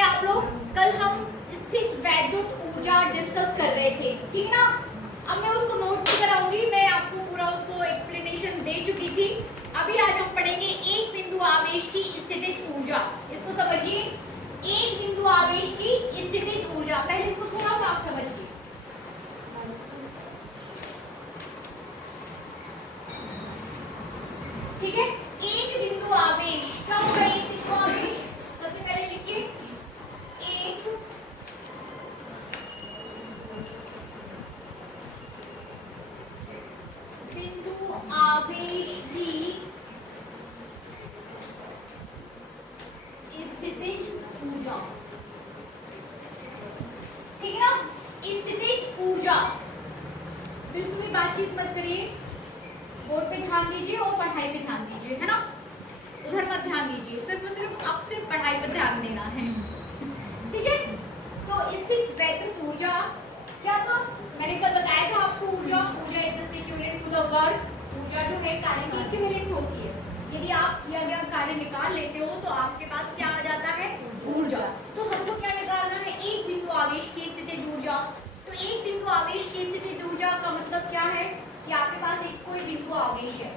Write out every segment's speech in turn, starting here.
कि आप लोग कल हम स्थित वैद्युत ऊर्जा डिस्कस कर रहे थे, ठीक है ना। अब मैं उसको नोट भी कराऊंगी, मैं आपको पूरा उसको एक्सप्लेनेशन दे चुकी थी। अभी आज हम पढ़ेंगे एक बिंदु आवेश की स्थितिज ऊर्जा। इसको समझिए, एक बिंदु आवेश की स्थितिज ऊर्जा। पहले इसको थोड़ा सा आप समझिए, ठीक है। एक बिंदु आवेश क्या होगा? एक बिंदु आवेश सबसे पहले लिखिए, एक बिंदु आवेश की स्थितिज ऊर्जा, ठीक है ना। स्थितिज ऊर्जा, बिल्कुल भी बातचीत मत करिए, बोर्ड पे ध्यान दीजिए और पढ़ाई पे ध्यान दीजिए, है ना। उधर मत ध्यान दीजिए, सिर्फ और सिर्फ आप सिर्फ पढ़ाई पर ध्यान देना है, ठीक है। तो स्थित वैद्युत ऊर्जा क्या था? मैंने कल बताया था आपको, ऊर्जा is just equivalent to the work. ऊर्जा जो है कार्य की इक्विवेलेंट होती है। यदि आप किया गया कार्य निकाल लेते हो तो आपके पास क्या आ जाता है? ऊर्जा। तो हमको क्या निकालना है? एक बिंदु आवेश की स्थितिज ऊर्जा। तो एक बिंदु आवेश की स्थितिज ऊर्जा का मतलब क्या है कि आपके पास एक कोई बिंदु आवेश है,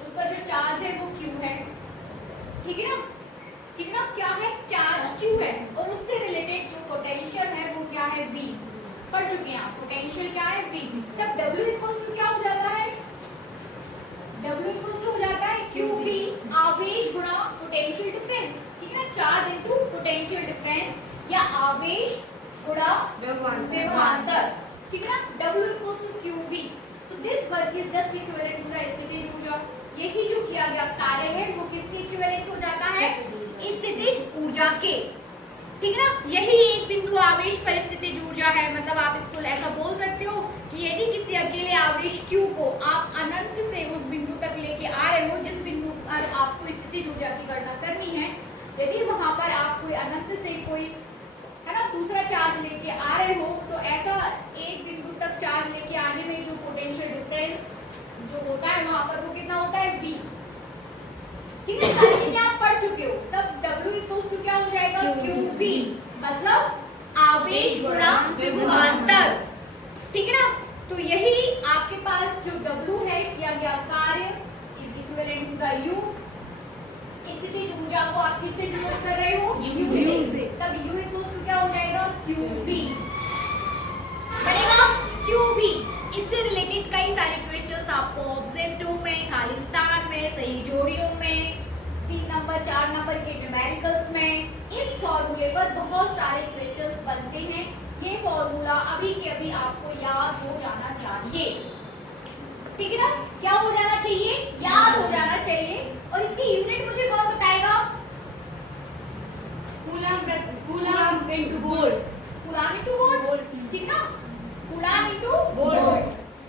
उस पर जो चार्ज है वो Q है, ठीक है ना। ठीक ना, क्या है? चार्ज Q है, और उससे रिलेटेड जो पोटेंशियल है वो क्या है? V। पढ़ चुके हैं आप, पोटेंशियल क्या है? V। तब W इक्वल टू क्या हो जाता है? W इक्वल टू हो जाता है QV आवेश गुणा पोटेंशियल डिफरेंस, ठीक है ना। चार्ज इनटू पोटेंशियल डिफरेंस या आवेश गुणा विभवांतर, ठीक है ना। W equal to QV। So this work is just equivalent to the स्थितिज ऊर्जा। यही जो किया गया कार्य है वो किसके इक्विवेलेंट हो जाता है? स्थितिज ऊर्जा के, ठीक है ना। यही एक बिंदु आवेश पर स्थितिज ऊर्जा है। मतलब आप इसको ऐसा बोल सकते हो कि यदि किसी अकेले आवेश Q को आप अनंत से उस बिंदु तक लेके आ रहे हो जिस बिंदु पर आपको स्थितिज ऊर्जा की गणना करनी है, यदि वहां पर आप कोई अनंत से कोई, है ना, दूसरा चार्ज लेके आ रहे हो, तो ऐसा एक बिंदु तक चार्ज लेके आने में जो पोटेंशियल डिफरेंस जो होता है वहां पर वो कितना होता है? V, ठीक है। सारी चीजें आप पढ़ चुके हो। तब W इक्वल्स टू क्या हो जाएगा? QV, मतलब आवेश गुणा विभवांतर, ठीक है ना। तो यही आपके पास जो W है, किया गया कार्य is equivalent to the U। स्थितिज ऊर्जा को आप किससे डिनोट कर रहे हो? U से। तब U इक्वल्स टू क्या हो जाएगा? QV बनेगा, QV। इससे रिलेटेड कई सारे क्वेश्चंस आपको ऑब्जेक्टिव में, खालिस्तान में, सही जोड़ियों में, 3 नंबर 4 नंबर के न्यूमेरिकल्स में इस फॉर्मूले पर बहुत सारे क्वेश्चंस बनते हैं। ये फॉर्मूला अभी के अभी आपको याद हो जाना चाहिए, ठीक है ना। क्या हो जाना चाहिए? याद हो जाना चाहिए। और इसकी यूनिट मुझे कौन बताएगा? Coulomb into volt. Coulomb into volt, ठीक ना। कूलम इनटू वोल्ट,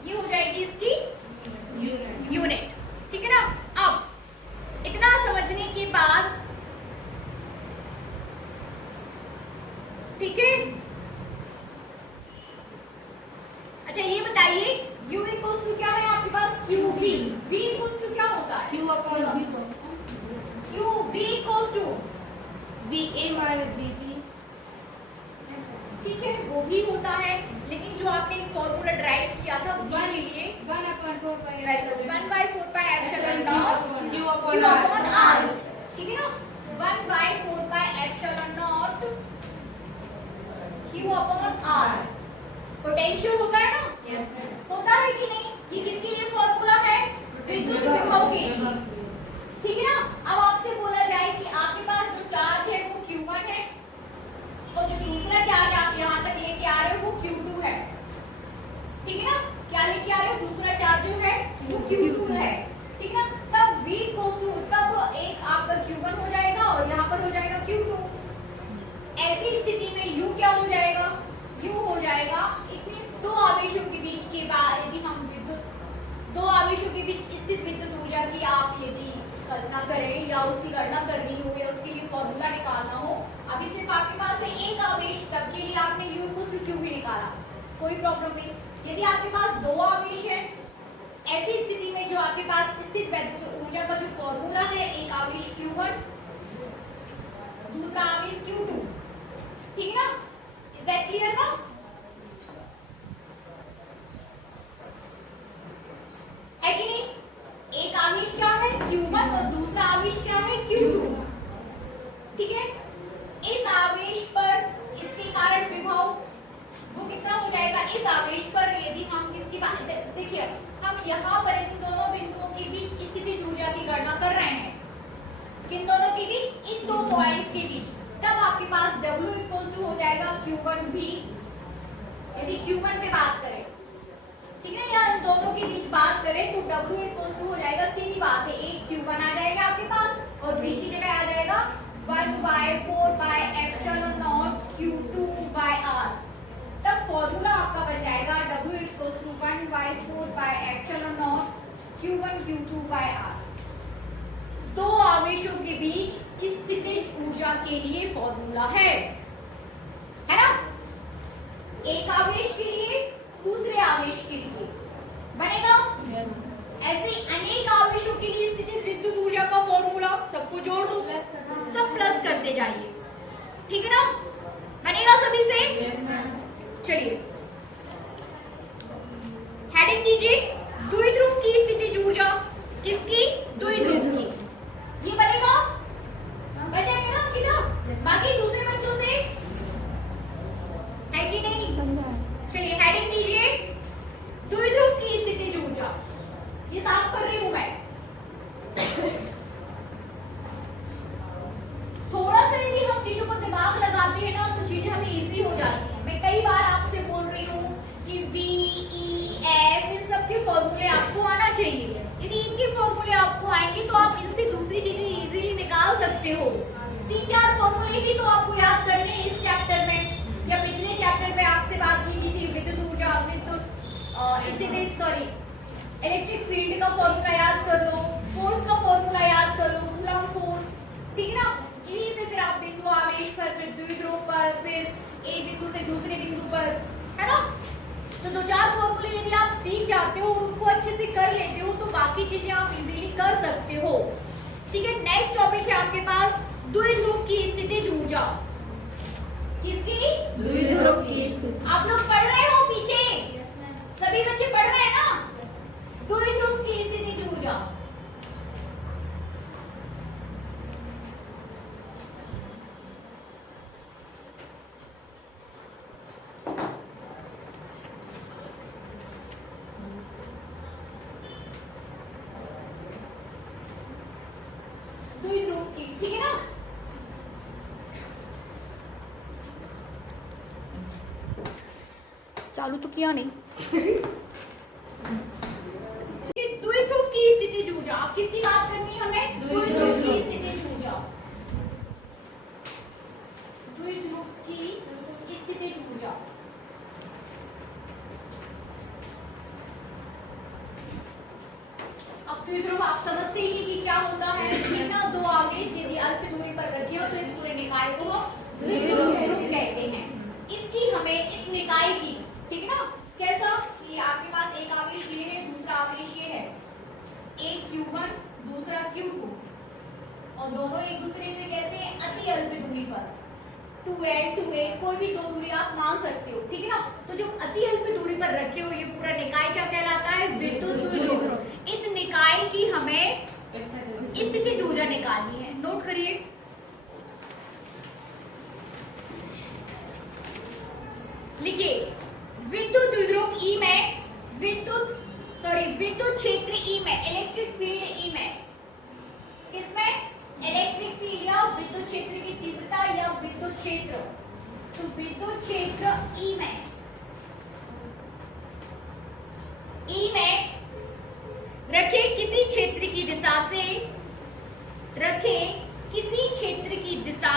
ये हो जाएगी इसकी यूनिट, ठीक है ना। अब इतना समझने के बाद, ठीक है, अच्छा ये बताइए U इक्वल्स टू क्या है आपके पास? QV। V इक्वल्स टू क्या होता है? Q upon V। QV equals to VA minus VB, ठीक है, वो भी होता है। लेकिन जो आपने एक फॉर्मूला ड्राइव किया था V के लिए 1/4 पाई epsilon not Q upon R, ठीक है ना। 1/4 पाई epsilon not Q upon R potential होता है ना? यस yes, होता है कि नहीं? ये किसके लिए फॉर्मूला है? विद्युत विभव के लिए, ठीक है ना। अब आपसे बोला जाए कि आपके पास जो चार्ज है वो Q1 है और जो दूसरा चार्ज आप यहाँ तक लेके आ रहे हो वो Q2 है, ठीक है ना। क्या लेके आ रहे हो? दूसरा चार्ज जो है वो Q2 है, ठीक है ना। तब V इक्वल्स टू, तब एक आपका Q1 हो जाएगा और यहाँ पर हो जाएगा Q2। ऐसी स्थिति में U क्या हो जाएगा? U हो जाएगा, इट मींस दो आवेशों के बीच की बात, यदि हम दो आवेशों के बीच स्थित विद्युत ऊर्जा की आप यदि कल्पना करें या उसकी गणना करनी हो या उसके लिए फॉर्मूला निकालना हो, अभी सिर्फ आपके पास है एक आवेश, तब के लिए आपने U को Q भी निकाला, कोई प्रॉब्लम नहीं। यदि आपके पास दो आवेश है, ऐसी स्थिति में जो आपके पास स्थित वैद्युत ऊर्जा का जो फॉर्मूला है, एक आवेश Q1, दूसरा आवेश Q2, दोनों के बीच, इन दो पॉइंट्स के बीच, तब आपके पास W इक्वल टू हो जाएगा Q1 भी। यदि Q1 पे बात करें, ठीक है, या इन दोनों के बीच बात करें तो W इक्वल टू हो जाएगा, सीधी बात है, एक Q1 आ जाएगा आपके पास और B की जगह आ जाएगा 1/4 Q2 by R। तब फॉर्मूला आपका बन जाएगा W equal to 1/4 Q1 Q2 by R। दो आवेशों के बीच स्थितिज ऊर्जा के लिए फॉर्मूला है ना? एक आवेश के लिए, दूसरे आवेश के लिए बनेगा। ऐसे अनेक आवेशों के लिए स्थितिज विद्युत ऊर्जा का फॉर्मूला, सबको जोड़ दो, सब प्लस करते जाइए, ठीक है ना? बनेगा सभी से? चलिए हेडिंग दीजिए, द्विध्रुव की स्थितिज ऊर्जा। किसकी? द्विध्रुव की। ये बनेगा, बच जाएगा ना किधर? बाकी दूसरे बच्चों से है कि नहीं? चलिए हेडिंग दीजिए, द्विध्रुव की स्थितिज ऊर्जा। ये साफ कर रही हूं मैं। थोड़ा सा यदि हम चीजों को दिमाग लगाते हैं ना तो चीजें हमें इजी हो जाती हैं। मैं कई बार आपसे बोल रही हूँ कि V, E, F इन सब के फॉर्मूले आपको आना चाहिए। यदि इनके फॉर्मूले आपको आएंगे तो आप इनसे दूसरी चीजें इजीली निकाल सकते हो। 3-4 फॉर्मूले ही तो आपको याद करने हैं इस चैप्टर में, या पिछले चैप्टर में आपसे बात की थी विद्युत ऊर्जा, सॉरी इलेक्ट्रिक फील्ड का फॉर्मूला याद कर लो, फोर्स का फॉर्मूला याद कर लो, कूलम फोर्स, ठीक है ना? इन्हीं से फिर आप बिंदु आवेश पर, फिर द्विध्रुव पर, फिर एक बिंदु से दूसरे बिंदु पर, है ना? तो 2-4 फॉर्मूले यदि आप सीख जाते हो, उनको अच्छे से कर लेते हो तो बाकी चीजें आप इजीली कर सकते हो, ठीक है? नेक्स्ट टॉपिक है आपके पास द्विध्रुव की स्थितिज ऊर्जा। किसकी? द्विध्रुव की स्थिति। आप लोग पढ़ रहे हो पीछे? सभी बच्चे पढ़ रहे हैं ना? द्विध्रुव की स्थितिज ऊर्जा। द्विध्रुव की, ठीक है ना? चालू तो किया नहीं। द्विध्रुव की स्थितिज ऊर्जा, आप किसकी बात करनी है हमें? द्विध्रुव की स्थितिज ऊर्जा। द्विध्रुव की स्थितिज ऊर्जा। अब द्विध्रुव आप समझते ही कि क्या होता है, ठीक ना? दो आवेश यदि अल्प दूरी पर रखे हो तो इस पूरे निकाय को द्विध्रुव कहते हैं। इसकी हमें, इस निकाय की, ठीक है ना? कैसा कि आपके पास एक आवेश ये है, दूसरा आवेश ये है, एक Q1 दूसरा Q2, और दोनों एक दूसरे से कैसे हैं? अति अल्प दूरी पर, 2L 2A, कोई भी दो दूरी आप मान सकते हो, ठीक है ना? तो जो अति अल्प दूरी पर रखे हो ये पूरा निकाय क्या कहलाता है? विद्युत द्विध्रुव। इस निकाय की हमें स्थितिज ऊर्जा निकालनी है, नोट करिए। लिखिए, विद्युत द्विध्रुव ई में, विद्युत क्षेत्र ई में, इलेक्ट्रिक फील्ड ई में, किसमें? इलेक्ट्रिक फील्ड या विद्युत क्षेत्र की तीव्रता या विद्युत क्षेत्र, तो विद्युत क्षेत्र ई में, रखे किसी क्षेत्र की दिशा से, रखे किसी क्षेत्र की दिशा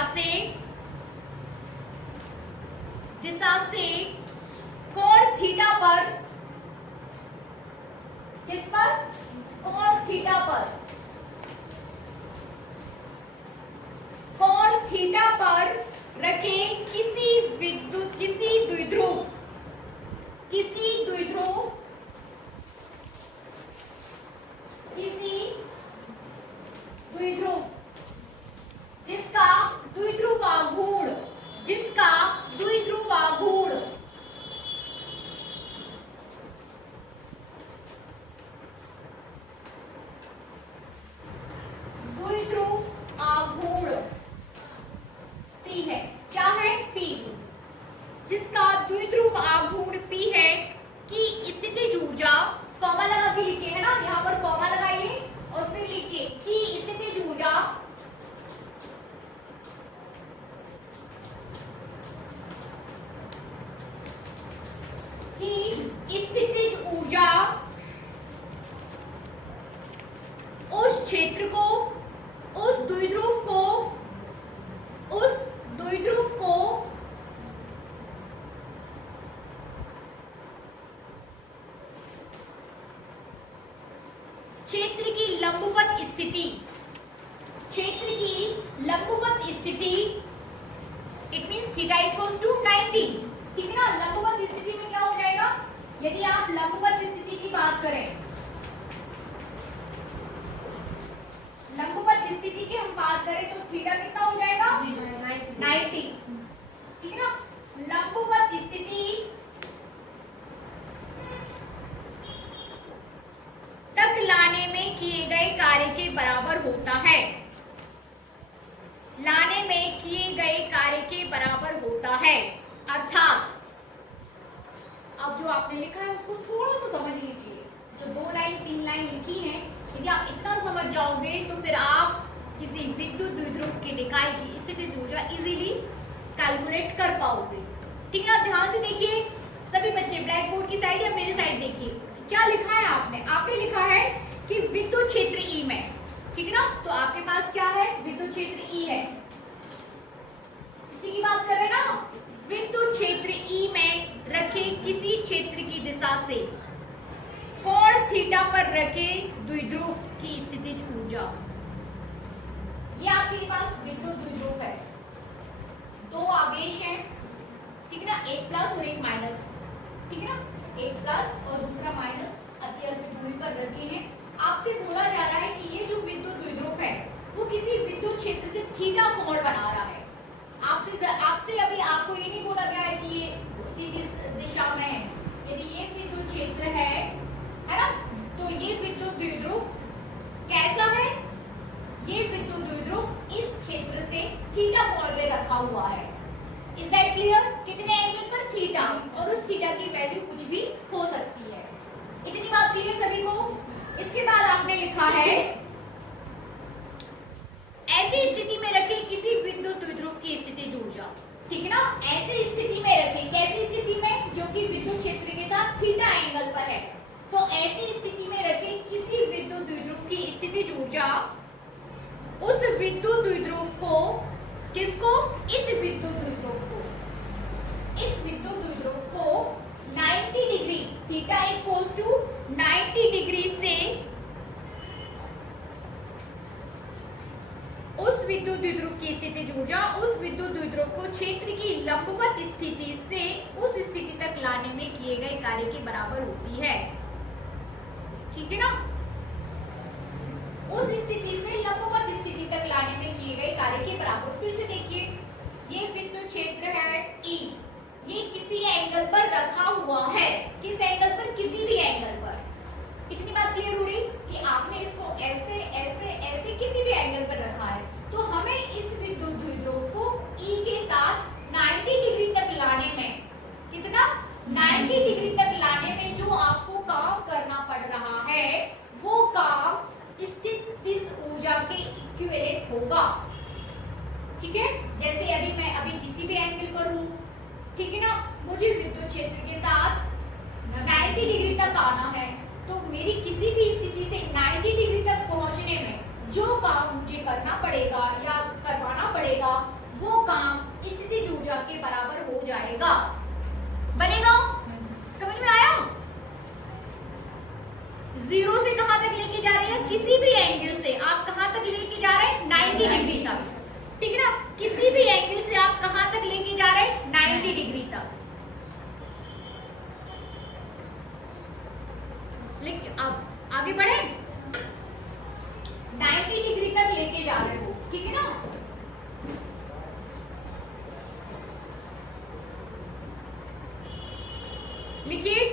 से कोण थीटा पर, किस पर? कोण थीटा पर, कोण थीटा पर रखे किसी द्विध्रुव जिसका द्विध्रुव आघूर्ण, P है, क्या है? P, जिसका द्विध्रुव आघूर्ण P है, की स्थिति थीटा इक्वल्स टू 90। ठीक है ना, लंबवत स्थिति में क्या हो जाएगा, यदि आप लंबवत स्थिति की बात करें, लंबवत स्थिति की हम बात करें तो थीटा कितना हो जाएगा 90। ठीक है ना, लंबवत स्थिति तक लाने में किए गए कार्य के बराबर होता है, लाने में किए गए कार्य के बराबर होता है। अर्थात अब जो आपने लिखा है उसको थोड़ा सा समझ लीजिए, जो 2 लाइन 3 लाइन लिखी है, यदि आप इतना समझ जाओगे तो फिर आप किसी विद्युत द्विध्रुव के निकाय की स्थितिज ऊर्जा इजीली कैलकुलेट कर पाओगे। ठीक है ना, ध्यान से देखिए सभी बच्चे, ब्लैक बोर्ड की साइड या मेरी साइड देखिए, क्या लिखा है आपने, आपने लिखा है कि विद्युत क्षेत्र ई में, ठीक है ना, तो आपके पास क्या है, विद्युत क्षेत्र ई है, इसी की बात कर रहे हैं ना। विद्युत क्षेत्र ई में रखे किसी क्षेत्र की दिशा से कोण थीटा पर रखे द्विध्रुव की स्थितिज ऊर्जा, ये आपके पास विद्युत द्विध्रुव है, 2 आवेश हैं, ठीक है ना, एक प्लस और एक माइनस, ठीक है ना, एक प्लस और दूसरा माइनस अत्यल्प दूरी पर रखे हैं। आपसे बोला जा रहा है कि ये जो विद्युत द्विध्रुव है वो किसी विद्युत क्षेत्र से थीटा कोण बना रहा है। आपसे अभी आपको ये नहीं बोला गया है कि ये उसी दिशा में है। यदि ये विद्युत क्षेत्र है ना, तो ये विद्युत द्विध्रुव कैसा है, ये विद्युत द्विध्रुव इस क्षेत्र से थीटा कोण पे रखा हुआ है। Is that clear? कितने एंगल पर, थीटा, और उस थीटा की वैल्यू कुछ भी हो सकती है। इतनी बात क्लियर सभी को? इसके बाद आपने लिखा है ऐसी स्थिति में रखे किसी विद्युत द्विध्रुव की स्थितिज ऊर्जा, ठीक है ना, ऐसी स्थिति में रखे, कैसी स्थिति में, जो कि विद्युत क्षेत्र के साथ थीटा एंगल पर है, तो ऐसी स्थिति में रखे किसी विद्युत द्विध्रुव की स्थितिज ऊर्जा उस विद्युत द्विध्रुव को, किसको, इस विद्युत द्विध्रुव को, इस विद्युत द्विध्रुव को 90 degree, theta equals to 90 degree से उस विद्युत द्विध्रुव की स्थितिज ऊर्जा उस विद्युत द्विध्रुव को क्षेत्र की लंबवत स्थिति से उस स्थिति तक लाने में किए गए कार्य के बराबर होती है। ठीक है ना, उस स्थिति से लंबवत स्थिति तक लाने में किए गए कार्य के बराबर। फिर से देखिए, ये विद्युत क्षेत्र है E, ये किसी एंगल पर रखा हुआ है, किस एंगल पर, किसी भी एंगल पर। इतनी बात क्लियर हो रही कि आपने इसको ऐसे ऐसे ऐसे किसी भी एंगल पर रखा है, तो हमें इस विद्युत द्विध्रुव को E के साथ 90 डिग्री तक लाने में, कितना, 90 डिग्री तक लाने में जो आपको काम करना पड़ रहा है वो काम स्थितिज ऊर्जा के इक्विवेलेंट होगा। ठीक है, जैसे यदि मैं अभी किसी भी एंगल पर हूँ, ठीक है ना, मुझे विद्युत क्षेत्र के साथ 90 डिग्री तक आना है, तो मेरी किसी भी स्थिति से 90 डिग्री तक पहुंचने में जो काम मुझे करना पड़ेगा या करवाना पड़ेगा वो काम स्थितिज ऊर्जा के बराबर हो जाएगा। बनेगा? समझ में आया? 0 से कहां तक लेके जा रहे हैं, किसी भी एंगल से आप कहां तक लेके जा रहे हैं, 90 डिग्री तक। ठीक है ना, किसी भी एंगल से आप कहां तक लेके जा रहे हैं, 90 डिग्री तक। लेकिन अब आगे बढ़े, 90 डिग्री तक लेके जा रहे हो, ठीक है ना। लिखिए,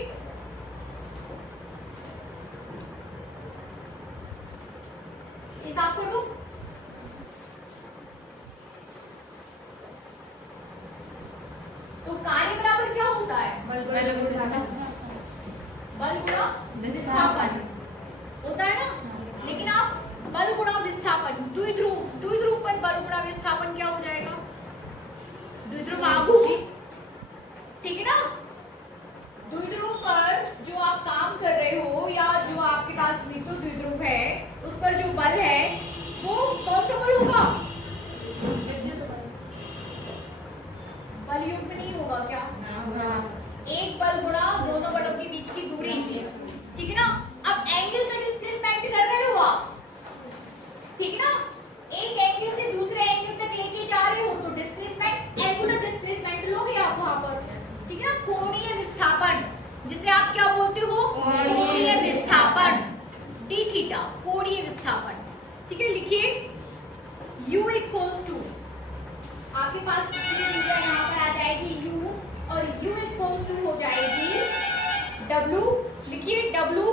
हिसाब कर लो। तो कार्य बराबर क्या होता है, बल गुणा विस्थापन होता है ना। लेकिन आप बल गुणा विस्थापन, द्विध्रुव पर बल गुणा विस्थापन क्या हो जाएगा, द्विध्रुव आघू, ठीक है ना। द्विध्रुव पर जो आप काम कर रहे हो या जो आपके पास विद्युत द्विध्रुव है उस पर जो बल है वो कौन सा बल होगा, बल युक्त नहीं होगा क्या, एक बल गुणा दोनों बलों के बीच की दूरी, ठीक है ना। देखिए u इक्वल्स टू, आपके पास ये भूजा यहाँ पर आ जाएगी u, और u इक्वल्स टू हो जाएगी w, लिखिए w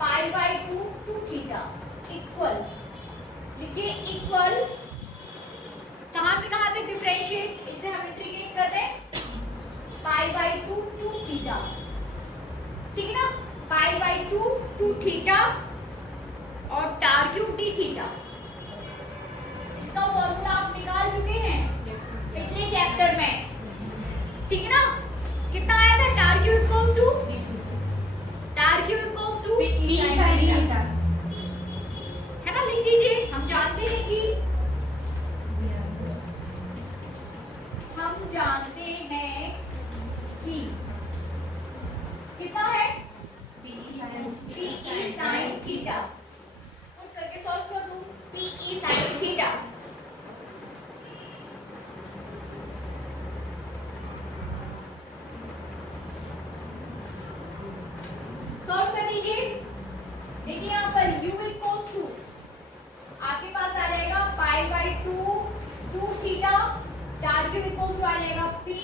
pi by two to theta equal, लिखिए इक्वल, कहां से कहां तक डिफरेंशिएट, इसे हम इंटीग्रेट कर रहे हैं, pi by two to theta, ठीक है ना, pi by two to theta और टार क्यूब डी थीटा। इसका फॉर्मूला आप निकाल चुके हैं पिछले चैप्टर में, ठीक है ना, कितना आया था, tau cube equals to P sine theta, है ना, लिख दीजिए। हम जानते हैं कि कितना है पी साइन थीटा, पुट करके सॉल्व कर दूं, पी साइन थीटा, सॉल्व कर दीजिए। देखिए यहाँ पर u इक्वल्स टू आपके पास आ जाएगा pi by two to theta, tau cube equals to आ जाएगा P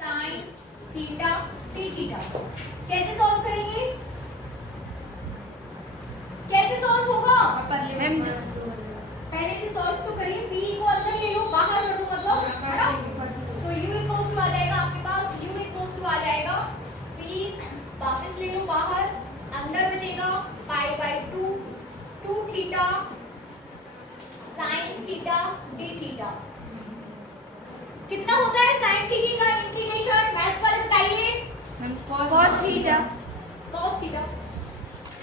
sine theta T theta. कैसे सॉल्व करेंगे, कैसे सॉल्व होगा मैम, पहले से सॉल्व तो करिए, p को अंदर ले लो, बाहर कर दो, मतलब है ना, तो u इक्वल्स टू आ जाएगा आपके पास, u इक्वल्स टू आ जाएगा p, वापस ले लो बाहर, अंदर बचेगा pi by two to theta sine theta D theta. कितना होता है साइन थीटा का इंटीग्रेशन, मैथ्स वाले बताइए, cos theta, cos theta,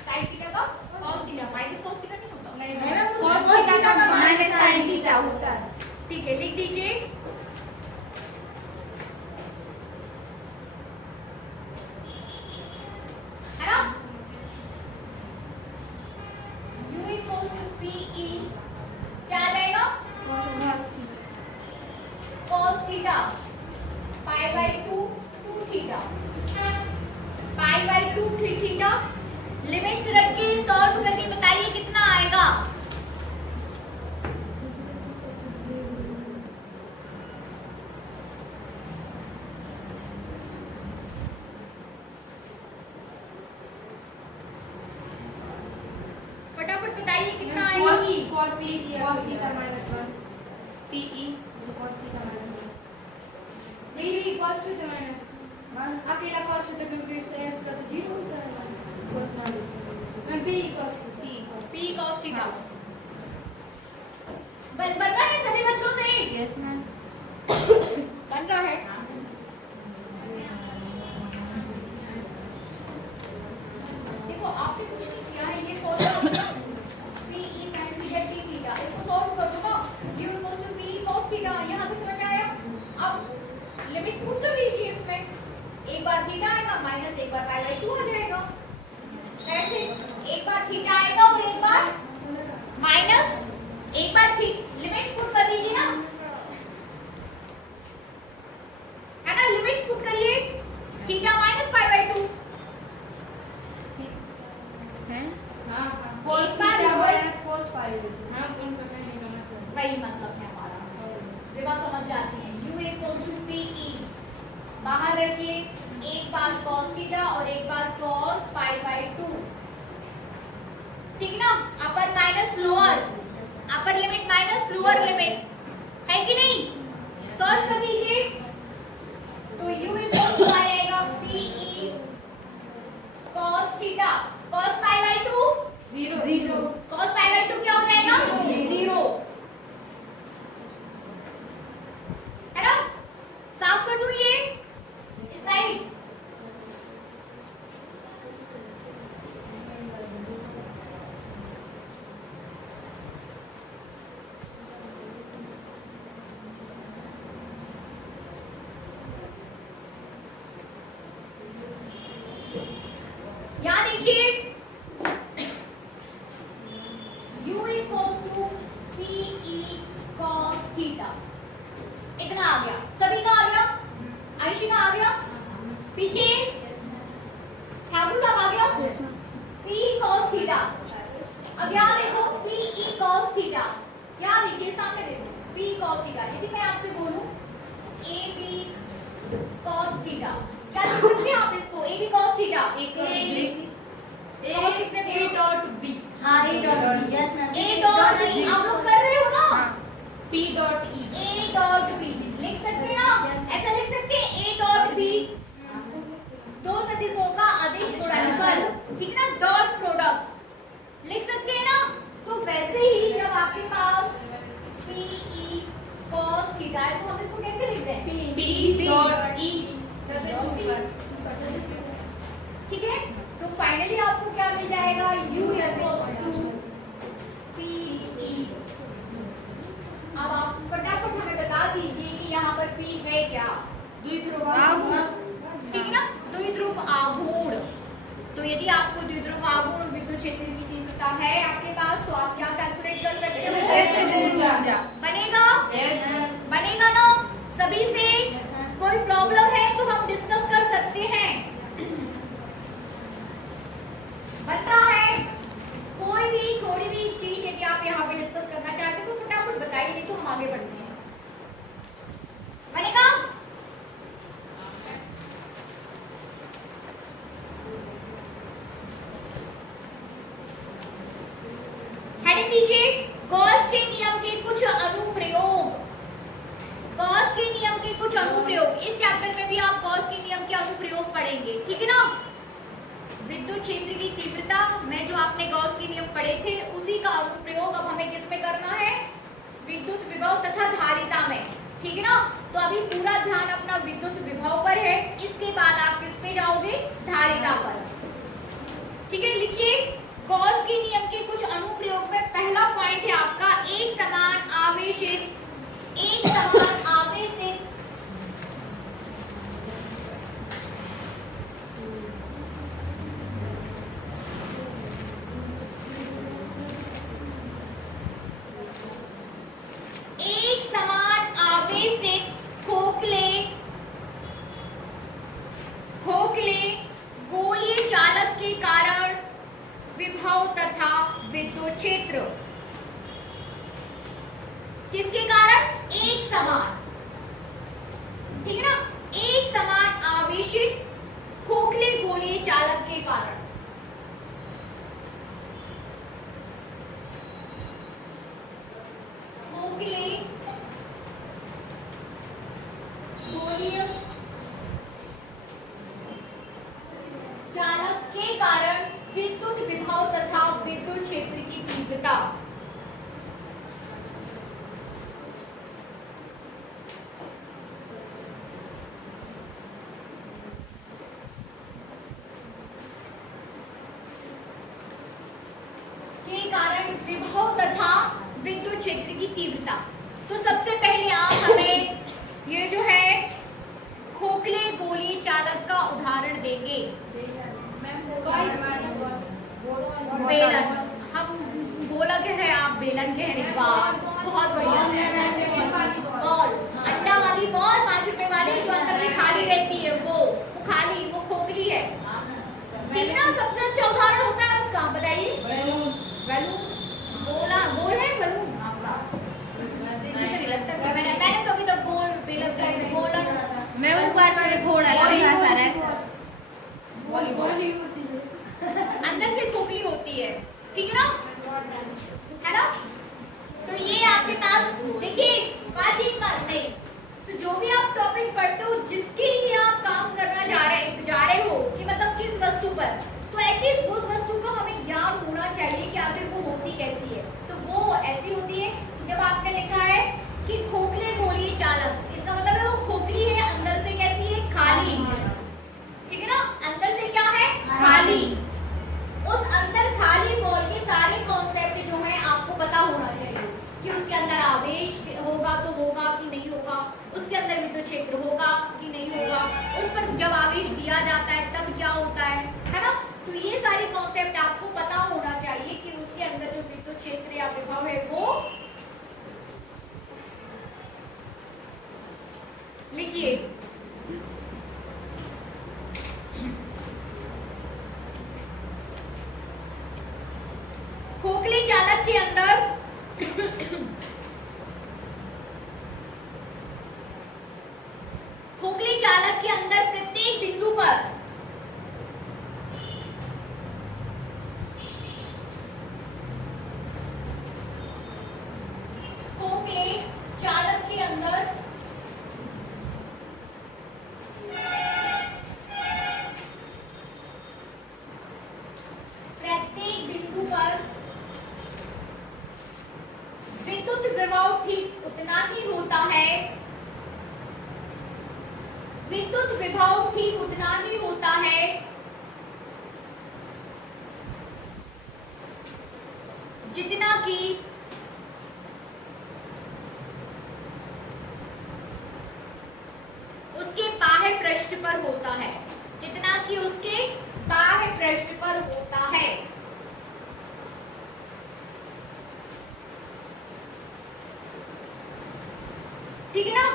sine theta का cos theta, minus cos theta नहीं होता, नहीं cos थीटा का माइनस साइन थीटा होता है, ठीक है, लिख दीजिए। लिमिट्स रख के सॉल्व करके बताइए कितना आएगा। फटाफट बताइए कितना आएगा। cos theta minus 1 pe cos theta minus 1 नहीं cos थीटा माइनस 1 अकेला cos थीटा क्योंकि इससे इसका तो 0 होता है, मैं p cos थीटा बन रहा है सभी बच्चों से, यस मैम बन रहा है। देखो आपने कुछ नहीं किया है, ये formula p e sin theta t theta, इसको सॉल्व कर दो ना, u equals to p cos theta, यहां तक समझ में आया। अब लिमिट्स पुट कर दीजिए इसमें, एक बार थीटा आएगा माइनस एक बार पाई बाई 2 आ जाएगा, दैट्स इट। एक बार थीटा आएगा और एक बार माइनस, एक बार लिमिट्स पुट कर दीजिए ना, है ना, लिमिट्स पुट करिए, थीटा माइनस पाई बाई 2 है, हां cos थीटा माइनस cos पाई हां उन पता नहीं करना, वही मतलब है हमारा, ये बात समझ जाती है। u equal to p e, बाहर रखिए, एक बार cos थीटा और एक बार cos पाई बाई 2, ठीक ना, अपर minus lower, upper limit minus lower limit, है कि नहीं, सॉल्व कर दीजिए। तो u इक्वल टू आ जाएगा p e cos theta cos pi by 2 0, cos pi by 2 क्या हो जाएगा 0, है ना, साफ कर दूं ये इस साइड, यहां देखिए आपके पास PE cos थीटा है, तो हम इसको कैसे लिखते हैं? P डॉट E ठीक है। तो फाइनली आपको क्या मिल जाएगा? U equals to PE। अब आप फटाफट हमें बता दीजिए कि यहाँ पर P है क्या? द्विध्रुव आघूर्ण, ठीक है ना? द्विध्रुव आघूर्ण। तो यदि आपको द्विध्रुव आघूर्ण विद्युत क्षेत्र की तीव्रता है आपके पास, तो आप क्या कैलकुलेट कर सकते हो? बनेगा? बनेगा ना? सभी से कोई प्रॉब्लम है तो हम डिस्कस कर सकते हैं। बन रहा है? कोई भी थोड़ी भी चीज यदि आप यहाँ पे डिस्कस करना चाहते हो तो फटाफट बताइए, नहीं तो हम आगे बढ़ते हैं। बनेगा? हेडिंग दीजिए गॉस के नियम के कुछ अनुप्रयोग। गॉस के नियम के कुछ अनुप्रयोग, इस चैप्टर में भी आप गॉस के नियम के अनुप्रयोग पढ़ेंगे, ठीक है ना? विद्युत क्षेत्र की तीव्रता में जो आपने गॉस के नियम पढ़े थे उसी का अनुप्रयोग अब हमें किस में करना है? विद्युत विभव तथा धारिता में, ठीक है ना? तो अभी पूरा ध्यान अपना विद्युत विभव पर है, इसके बाद आप किस पे जाओगे? धारिता पर, ठीक है? लिखिए गॉस के नियम के कुछ अनुप्रयोग में पहला पॉइंट है आपका एक समान आवेशित खोखले गोलीय चालक के कारण विभव तथा विद्युत क्षेत्र किसके कारण? एक समान, ठीक है ना? एक समान आवेशित खोखले गोलीय चालक के कारण। खोखले गोलीय चालक के कारण विद्युत विभव तथा विद्युत क्षेत्र की तीव्रता के कारण विभव तथा विद्युत क्षेत्र की तीव्रता। तो सबसे पहले आप हमें ये जो है खोखले गोलीय चालक का उदाहरण देंगे। बेलन, हम गोला कह रहे हैं, आप बेलन कह रहे हैं। वाह, बहुत बढ़िया। बॉल, अंडा वाली बॉल, 5 रुपए वाली जो अंदर में खाली रहती है, वो खाली, वो खोखली है, ठीक है ना? सबसे अच्छा उदाहरण होता है उसका, बताइए। बैलून, गोला, गोल है बैलून आपका? मुझे तो नहीं लगता, मैंने तो अभी तक गोल बेलन का गोला, मैं वो बार में घोड़ा है, अंदर से खोखली होती है, ठीक है ना? तो ये आपके पास देखिए बातचीत मत नहीं, तो जो भी आप टॉपिक पढ़ते हो, जिसके लिए आप काम करना जा रहे हो कि मतलब किस वस्तु पर, तो एटलीस्ट उस वस्तु का हमें ज्ञान होना चाहिए कि आखिर वो होती कैसी है। तो वो ऐसी होती है जब आपने लिखा है कि खोखले गोलीय चालक, इसका मतलब है वो खोखली है, अंदर से कैसी है? खाली, ठीक है ना? अंदर से क्या है? खाली। उस अंदर खाली बॉल के सारे कॉन्सेप्ट जो है आपको पता होना चाहिए कि उसके अंदर आवेश होगा तो होगा कि नहीं होगा, उसके अंदर विद्युत क्षेत्र होगा कि नहीं होगा, उस पर जब आवेश दिया जाता है तब क्या होता है ना? तो ये सारे कॉन्सेप्ट आपको पता होना चाहिए कि उसके अंदर जो विद्युत क्षेत्र या विभव है वो लिखिए। खोखले चालक के अंदर खोखले चालक के अंदर प्रत्येक बिंदु पर विद्युत विभव ठीक उतना ही होता है, विद्युत विभव ठीक उतना ही होता है जितना कि उसके बाह्य पृष्ठ पर होता है, जितना कि उसके बाह्य पृष्ठ पर होता है। ठीक है ना।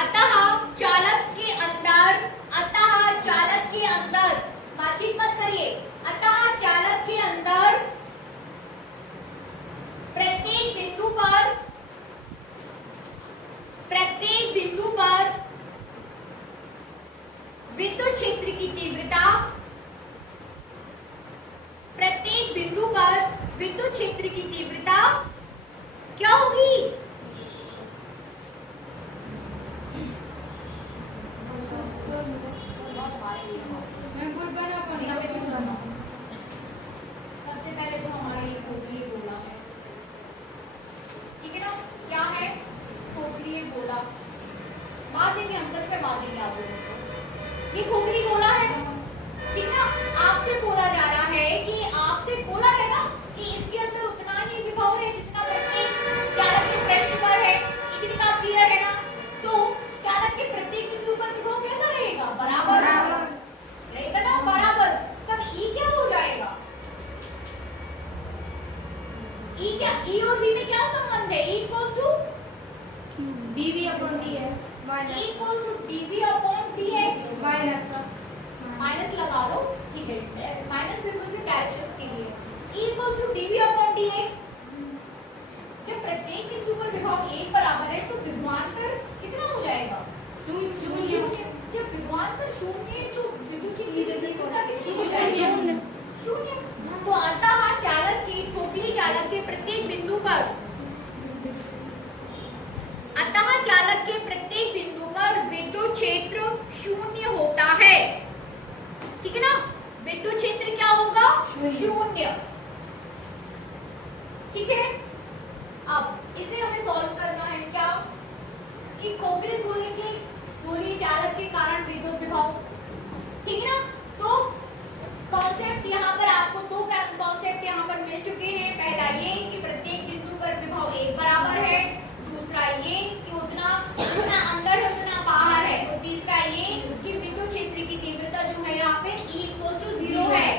अतः चालक के अंदर, अतः चालक के अंदर, बातचीत मत करिए, अतः चालक के अंदर प्रत्येक बिंदु पर, प्रत्येक बिंदु पर विद्युत क्षेत्र की तीव्रता, प्रत्येक बिंदु पर विद्युत क्षेत्र की तीव्रता क्या होगी? सबसे पहले तो हमारा ये खोखली गोला है, ठीक है ना। क्या है? खोखली गोला। मार देंगे हम, सच में मार देंगे आप लोगों को। ये खोखली गोला है, ठीक ना। आपसे बोला जा रहा है कि आपसे बोला है ना कि इसके अंदर उतना ही विभव है जितना प्रत्येक चालक के पृष्ठ पर है। इतनी बात क्लियर है ना। तो चालक के प्रत्येक बिंदु पर विभव कैसा रहेगा? बराबर रहेगा ना, बराबर। तब E क्या हो जाएगा? E क्या, E और V में क्या संबंध है? E equals to dv upon dx E equals to dv upon dx। Minus का माइनस लगा लो, ठीक है। माइनस सिर्फ उसी डायरेक्शंस के लिए। E equals to dv upon dx। जब प्रत्येक बिंदु पर विभव एक बराबर है तो विभवांतर कितना हो जाएगा? शून्य। जब विभवांतर शून्य तो विद्युत क्षेत्र की तीव्रता कितनी हो जाएगी? शून्य। तो अतः चालक की, खोखली चालक के प्रत्येक बिंदु पर, अतः चालक के प्रत्येक बिंदु पर विद्युत क्षेत्र शून्य होता है, ठीक है ना। विद्युत क्षेत्र क्या होगा? शून्य, ठीक है। अब इसे हमें सॉल्व करना है क्या कि खोखली गोले के गोलीय चालक के कारण विद्युत विभव, ठीक है ना। तो कॉन्सेप्ट यहाँ पर आपको दो कॉन्सेप्ट यहाँ पर मिल चुके हैं। पहला ये कि प्रत्येक बिंदु पर विभव एक बराबर है, दूसरा ये कि उतना अंदर है उतना बाहर है, और तीसरा ये कि विद्युत क्षेत्र की तीव्रता जो है यहाँ पे E इक्वल टू 0 है।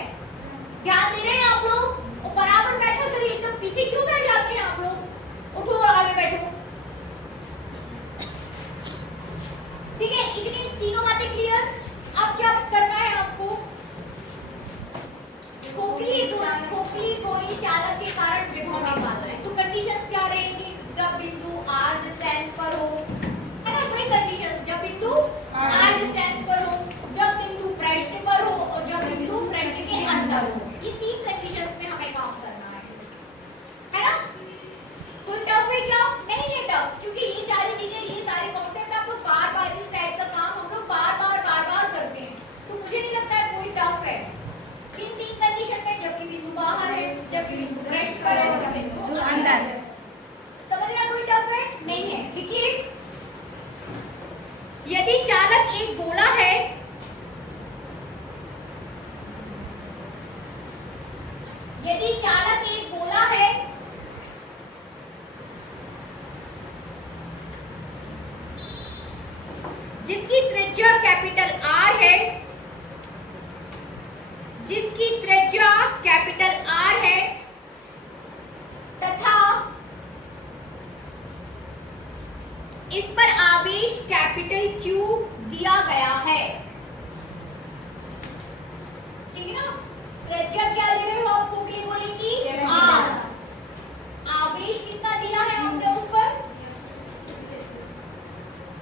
ध्यान दे रहे हैं आप लोग? और बराबर बैठा करिए, तो पीछे क्यों बैठ जाते हैं आप लोग? उठो और आगे बैठो, ठीक है। इतनी तीनों बातें क्लियर। अब क्या करना है आपको? खोखली गोली चालक के कारण विभव निकालना है। तो कंडीशंस क्या रहेंगी? जब बिंदु r डिस्टेंस पर हो, है ना, कोई कंडीशंस। जब बिंदु r डिस्टेंस पर हो, जब बिंदु पृष्ठ पर हो, और जब बिंदु पृष्ठ के अंदर हो। ये तीन कंडीशंस में हमें काम करना है ना। कोई टफ है क्या? नहीं है टफ, क्योंकि ये सारी चीजें, ये सारे कॉन्सेप्ट आप लोग बार-बार, इस टाइप का काम हम लोग बार-बार करते हैं। तो मुझे नहीं लगता है कोई टफ है। किन तीन कंडीशन में? जबकि बिंदु बाहर है, जबकि बिंदु पृष्ठ पर है, जबकि बिंदु अंदर है। समझना कोई टफ है? नहीं है। लिखिए, यदि चालक एक गोला है, यदि चालक एक गोला है जिसकी त्रिज्या कैपिटल R है, जिसकी त्रिज्या कैपिटल R है, तथा इस पर आवेश कैपिटल Q दिया गया है, ठीक है ना। त्रिज्या क्या ले रहे हो आप खोखली गोले की? R। आवेश कितना दिया है हमने उस पर?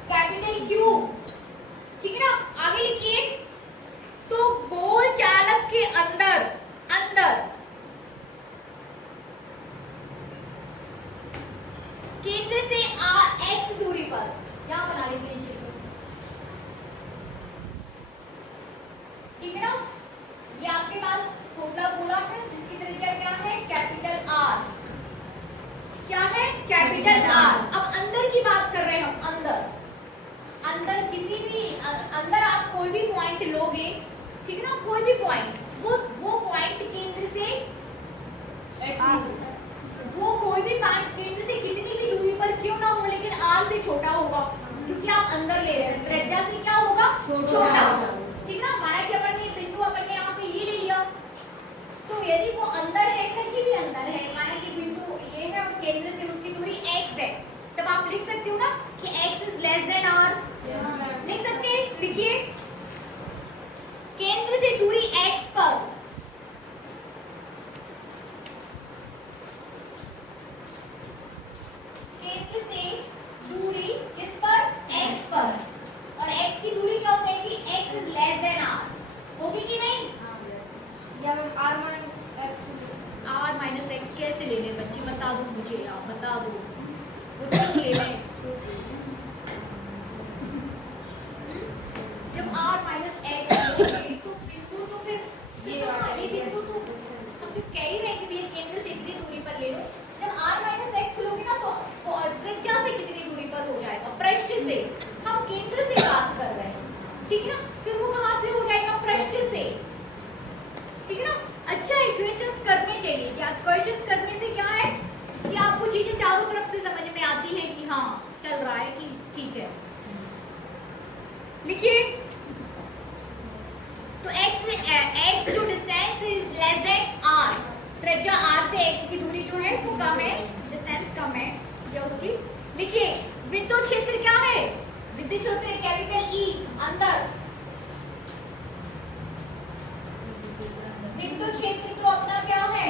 कैपिटल Q, ठीक है ना। आगे लिखिए, तो गोल चालक के अंदर केंद्र से x दूरी पर, यहां बना लीजिए चित्र, ठीक है ना। ये आपके पास खोखला गोला है जिसकी त्रिज्या क्या है? Capital R। क्या है? Capital R। कोई भी पॉइंट लोगे, ठीक है ना, कोई भी पॉइंट, वो पॉइंट केंद्र से वो कोई भी पॉइंट केंद्र से कितनी भी दूरी पर क्यों ना हो, लेकिन r से छोटा होगा, क्योंकि आप अंदर ले रहे हैं, त्रिज्या से क्या होगा, छोटा, ठीक ना। माना कि अपन ये बिंदु अपन ने यहाँ पे ये ले लिया, तो यदि वो अंदर है, कहीं भी अंदर है, माना कि बिंदु ये है और केंद्र से उसकी दूरी x है, तब आप लिख सकते हो ना कि x is less than r, लिख सकते हैं। लिखिए, केंद्र से दूरी x पर केंद्र से दूरी किस पर, x पर, और x की दूरी क्या हो जाएगी, x is less than r, होगी कि नहीं। या r माइनस x कैसे ले लें बच्चे, बता दो मुझे, आप बता दो, वो तो ले लें। जब r माइनस x तो बिंदु, तो फिर ये बिंदु तो हम जो कह ही रहे हैं कि भैया केंद्र से इतनी दूरी पर ले लो, जब r माइनस x लोगे ना तो त्रिज्या से कितनी दूरी पर हो जाएगा, पृष्ठ से, हम केंद्र से बात कर रहे हैं, ठीक है ना, फिर वो कहाँ से हो जाएगा, पृष्ठ से, ठीक है ना। अच्छा, इक्वेशंस करने चाहिए, क्या क्वेश्चंस करने से क्या है कि आपको चीजें चारों तरफ से समझ में आती हैं कि हाँ चल रहा है, कि ठीक है। लिखिए, तो x जो distance is less than r, त्रिज्या r से x की दूरी जो है वो कम है, डिस्टेंस कम है या उसकी। लिखिए, विद्युत क्षेत्र क्या है, विद्युत क्षेत्र कैपिटल E अंदर, विद्युत क्षेत्र तो अपना क्या है,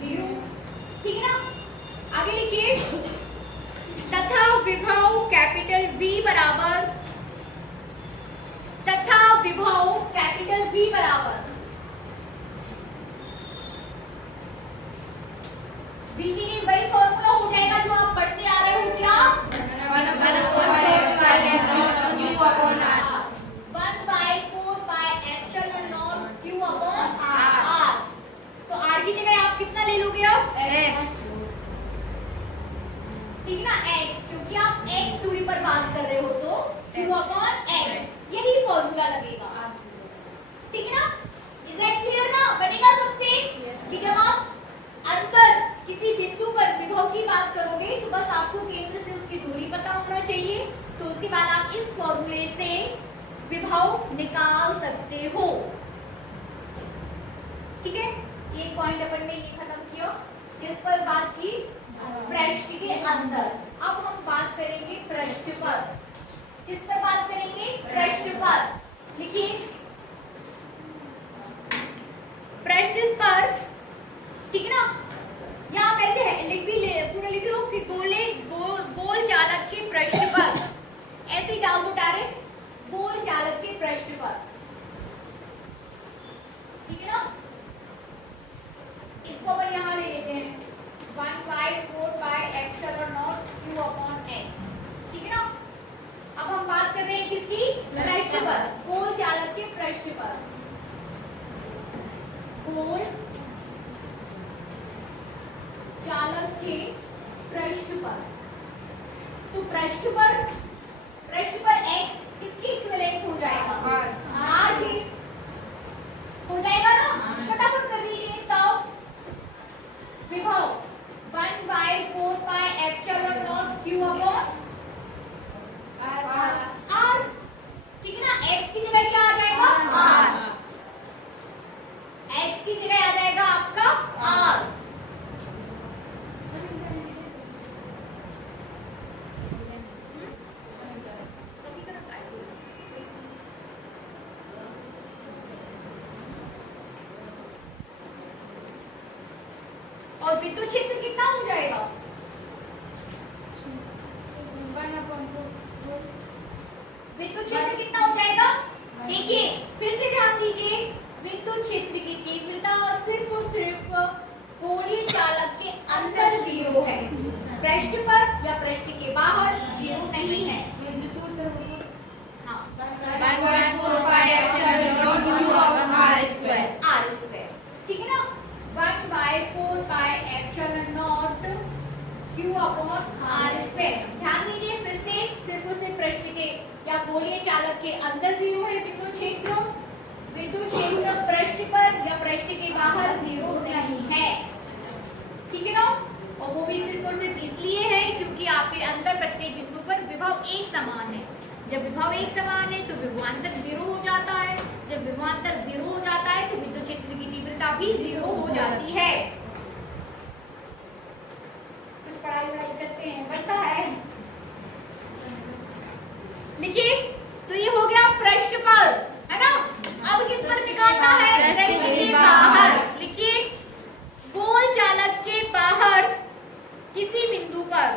0, ठीक है ना। आगे लिखिए, तथा विभव कैपिटल V बराबर, तथा विभव कैपिटल V बराबर, V के लिए वही फॉर्मूला हो जाएगा जो आप पढ़ते आ रहे हो, क्या, 1/4/q/r। तो r की जगह आप कितना ले लोगे अब, x, ठीक है ना, x, क्योंकि आप x दूरी पर बात कर रहे हो तो q/x, यही फॉर्मूला लगेगा, ठीक है ना। इज दैट क्लियर ना, बनेगा सबसे कि जब आप अंतर किसी बिंदु पर विभव की बात करोगे तो बस आपको केंद्र से उसकी दूरी पता होना चाहिए, तो उसके बाद आप इस फॉर्मूले से विभव निकाल सकते हो, ठीक है। एक पॉइंट अपन ने ये खत्म किया, किस पर बात की, पृष्ठ के अंदर। अब हम बात करेंगे पृष्ठ पर, किस पर बात करेंगे, पृष्ठ पर। लिखिए, पृष्ठ पर, ठीक है ना, यहाँ वैसे है, लिख भी पूरा लिख लो कि गोल चालक के पृष्ठ पर, ऐसे डाल दो डायरेक्ट, गोल चालक के पृष्ठ पर, ठीक है ना। इसको अपन यहाँ ले लेते हैं, 1/4/q/x, ठीक है ना। अब हम बात कर रहे हैं किसकी, पृष्ठ पर, गोल चालक के पृष्ठ पर, गोल चालक के पृष्ठ पर। तो पृष्ठ पर x किसकी इक्विवेलेंट हो जाएगा, r की हो जाएगा ना, फटाफट कर दीजिए। तब विभव 1/4/q/r, ठीक है ना। x की जगह क्या आ जाएगा, r, x की जगह आ जाएगा आपका r, और विद्युत क्षेत्र कितना हो जाएगा, विद्युत क्षेत्र कितना हो जाएगा। देखिए फिर से ध्यान दीजिए, विद्युत क्षेत्र की तीव्रता सिर्फ और सिर्फ गोलीय चालक के अंदर 0 है, पृष्ठ पर या पृष्ठ के बाहर 0 नहीं है। हाँ, 1/4/r², ठीक है ना, 1/4/q/r²। ध्यान दीजिए फिर से, सिर्फ और सिर्फ पृष्ठ के या गोलीय चालक के अंदर 0 है विद्युत क्षेत्र, विद्युत क्षेत्र पृष्ठ पर या पृष्ठ के बाहर 0 नहीं है, ठीक है ना। और वो भी सिर्फ और सिर्फ इसलिए है क्योंकि आपके अंदर प्रत्येक बिंदु पर विभव एक समान है। जब विभव एक समान है तो विभवांतर 0 हो जाता है, जब विभवांतर 0 हो जाता है तो विद्युत क्षेत्र की तीव्रता भी 0 हो जाती है। कुछ पढ़ाई करते हैं, बनता है। लिखिए, तो ये हो गया पृष्ठ पर, है ना। अब किस पर निकालना है? पृष्ठ के बाहर। लिखिए, गोल चालक के बाहर किसी बिंदु पर,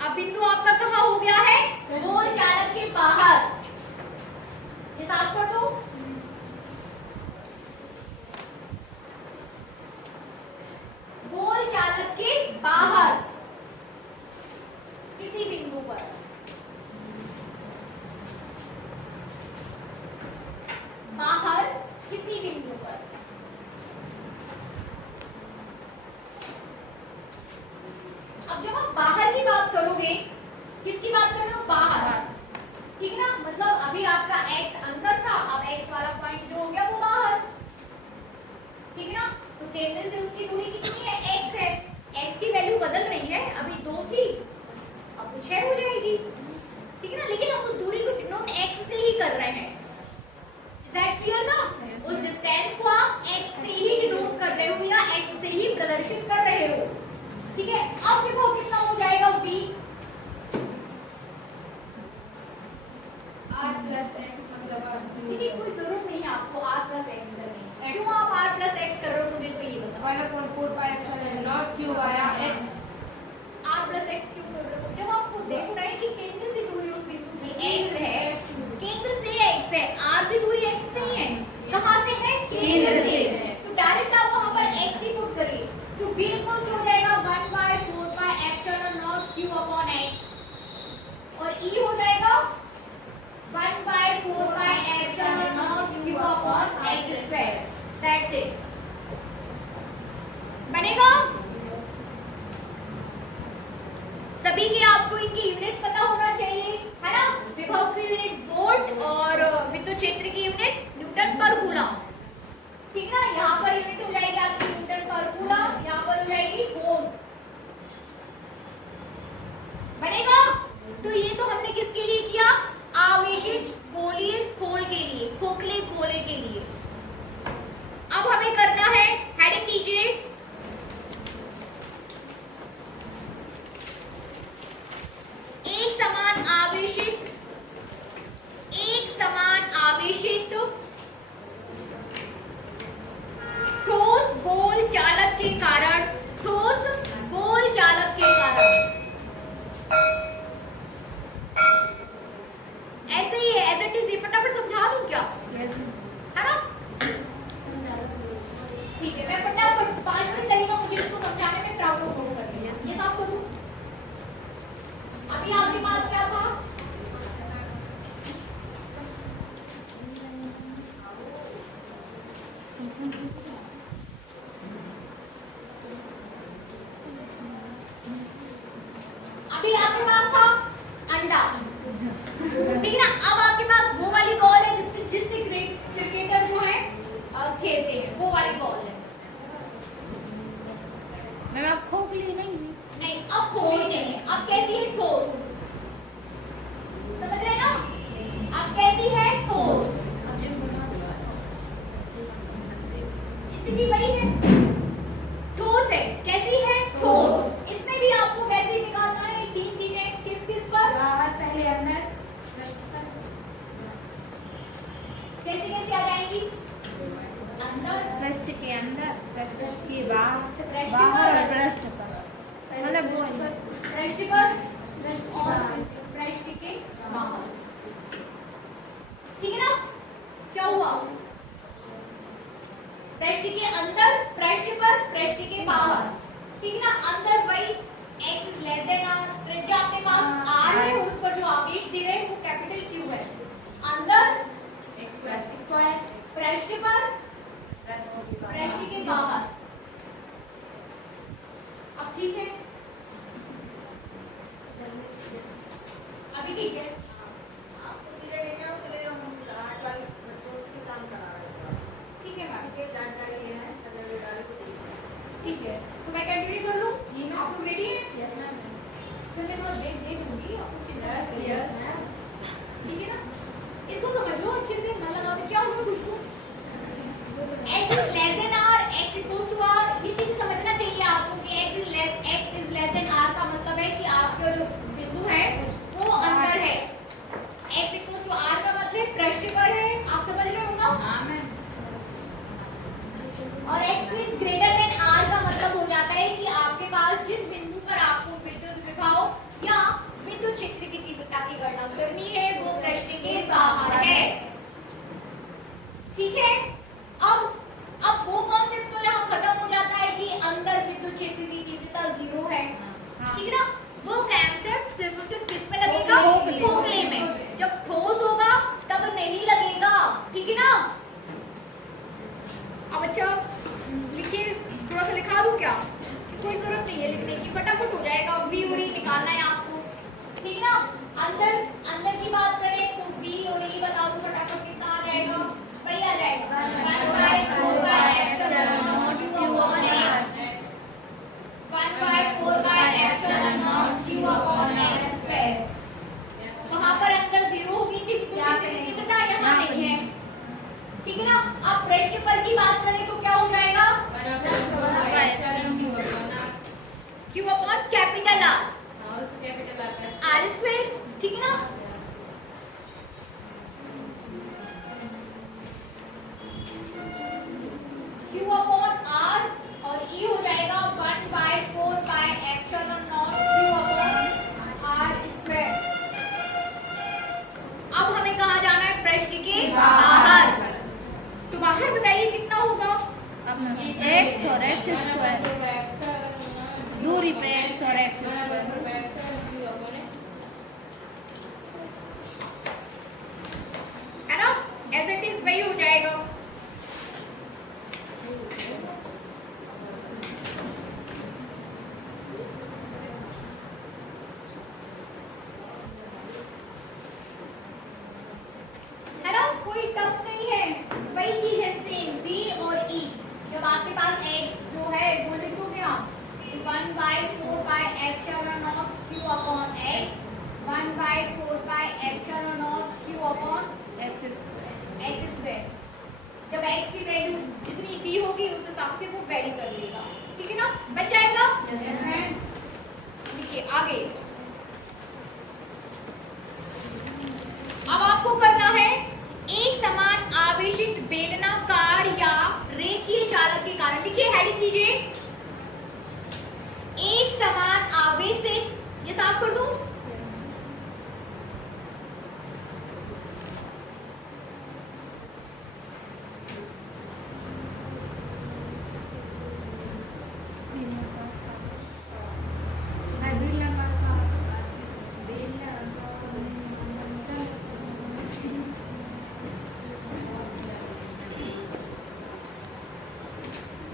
अब बिंदु आपका कहाँ हो गया है? गोल चालक के बाहर। ये साफ कर दो। गोल चालक के बाहर किसी बिंदु पर, बाहर किसी बिंदु पर, अब जब आप बाहर की बात करोगे, किसकी बात कर रहे हो? बाहर, ठीक है ना। मतलब अभी आपका x अंदर था, अब x वाला पॉइंट जो हो गया वो बाहर, ठीक है ना। तो केंद्र से उसकी दूरी कितनी है? x है। x की वैल्यू बदल रही है, अभी 2 थी, अब वो 6 हो जाएगी, ठीक है ना। लेकिन हम उस दूरी को डिनोट x से ही कर रहे हैं। इज दैट क्लियर ना? उस डिस्टेंस को आप x से ही डिनोट कर रहे हो या x से ही प्रदर्शित कर रहे हो, ठीक है। अब विभव कितना हो जाएगा? v r plus x मतलब ठीक है, कोई जरूरत नहीं है आपको r plus x करने की। क्यों आप r plus x कर रहे हो? मुझे तो ये बताओ। 1/4 pi epsilon naught q आया x। r plus x क्यों कर रहे हो? जब आपको देख रहे हैं कि केंद्र से दूरी उस बिंदु की x है, केंद्र से x है, r से दूरी x नहीं है, कहाँ से है? केंद्र से। तो डायरेक्ट आप वहां पर x ही पुट करिए, तो v इक्वल हो जाएगा 1/4 pi epsilon naught q upon x, और e हो जाएगा 1/4 pi epsilon naught q upon x square। That's it। बनेगा? सभी के आपको इनकी यूनिट पता होना चाहिए, है ना। विभव की यूनिट वोल्ट और विद्युत क्षेत्र की यूनिट न्यूटन पर कूलम, ठीक ना। यहाँ पर यूनिट हो जाएगी आपकी न्यूटन पर कूलम, यहाँ पर हो जाएगी ओम। बनेगा? तो ये तो हमने किसके लिए किया? आवेशित गोलीय खोल के लिए, खोखले गोले के लिए। अब हमें करना है, हेडिंग दीजिए, एक समान आवेशित ठोस गोल चालक के कारण, ठोस गोल चालक के कारण, ऐसे ही है, एज इट इज। फटाफट समझा दूं क्या? है ना। ठीक है, मैं फटाफट 5 मिनट लगेगा मुझे इसको समझाने में, प्राउड ऑफ कर लीजिए। ये साफ करूं। अभी आपके पास क्या था? अभी आपके पास था अंडा, ठीक है ना। अब आपके पास वो वाली बॉल है जिससे क्रिकेटर जो है खेलते हैं, वो वाली बॉल है। मैम आप खोखली नहीं, अब खोखली नहीं है, अब कैसी है? ठोस। समझ रहे ना? अब कैसी है? ठोस। स्थिति वही है, ठोस है। कैसी है? ठोस। इसमें भी आपको वैसे ही निकालना है 3 चीजें। किस किस पर? बाहर, पहले अंदर, कैसी कैसी आ जाएंगी? अंदर, पृष्ठ के अंदर, पृष्ठ के बाहर, बाहर और पृष्ठ पर, मतलब पृष्ठ पर और पृष्ठ के बाहर, ठीक है ना। क्या हुआ? पृष्ठ के अंदर, पृष्ठ पर, पृष्ठ के बाहर, ठीक है ना। अंदर वही x is less than r, त्रिज्या अपने पास r है, उस पर जो आवेश दे रहे हैं वो कैपिटल Q है। अंदर पृष्ठ पर, पृष्ठ के बाहर। अब ठीक है, ठीक है आपको धीरे लेना हो तो ले लो, हम आर्ट वाले बच्चों से काम करा रहे हैं। ठीक है मैम, ठीक है, जानकारी लेना है, सैटरडे डाल के देखना है। ठीक है। तो मैं कंटिन्यू कर लूँ? जी मैम। आप लोग रेडी हैं? Yes ma'am. फिर मैं थोड़ा ब्रेक दे दूंगी, आपको चिंता यस नहीं यस है। मैम। ठीक है ना? इसको समझ लो अच्छे से, मन लगा के। क्या हुआ खुशबू? x is less than r, x equals to r, ये चीजें समझना चाहिए आपको कि x is less than r का मतलब है कि आपका जो बिंदु है वो अंदर है। x equals to r का मतलब पृष्ठ पर है, आप समझ रहे हो ना? हाँ मैम। और x is greater than r का मतलब हो जाता है कि आपके पास जिस बिंदु पर आपको विद्युत विभव या विद्युत क्षेत्र की तीव्रता की गणना करनी है वो पृष्ठ के बाहर है। ठीक है? अब वो कॉन्सेप्ट तो यहाँ खत्म हो जाता है कि अंदर विद्युत क्षेत्र की तीव्रता 0 है। ठीक है ना? वो कॉन्सेप्ट सिर्फ और सिर्फ किस पे लगेगा? खोखले में। जब ठोस होगा तब नहीं लगेगा। ठीक है ना? अब अच्छा लिखिए, थोड़ा सा लिखा दूं क्या? कोई जरूरत नहीं है लिखने की, फटाफट हो जाएगा। v और e निकालना है आपको। ठीक है ना? अंदर की बात करें तो v और e बता दो फटाफट, कितना आ जाएगा? वही आ जाएगा 1/4 by epsilon naught q upon x, 1/4 by epsilon naught q upon x square। वहां पर अंदर 0 होगी थी, तो क्षेत्र की तीव्रता यहाँ नहीं है। ठीक है ना? अब पृष्ठ पर की बात करें तो क्या हो जाएगा? q upon capital R, r square. ठीक है ना? q upon r और e हो जाएगा 1/4 by epsilon naught q upon r square. अब हमें कहाँ जाना है? पृष्ठ के बाहर। तो बाहर बताइए कितना होगा? x और x स्क्वायर, दूरी पे x और x स्क्वायर। है ना? एज इट इज वही हो जाएगा। है ना? कोई टफ नहीं है, वही चीज है सेम v और e। जब आपके पास x जो है वो लिख दोगे आप 1/4 by epsilon naught q upon x, 1/4 by epsilon naught q upon x square. x square. जब x की वैल्यू जितनी की होगी उस हिसाब से वो वेरी कर लेगा। ठीक है ना? बन जाएगा? Yes ma'am. देखिए आगे, अब आपको करना है एक समान आवेशित बेलनाकार या रेखीय चालक के कारण। लिखिए, हेडिंग दीजिए, एक समान आवेशित, ये साफ कर दूं?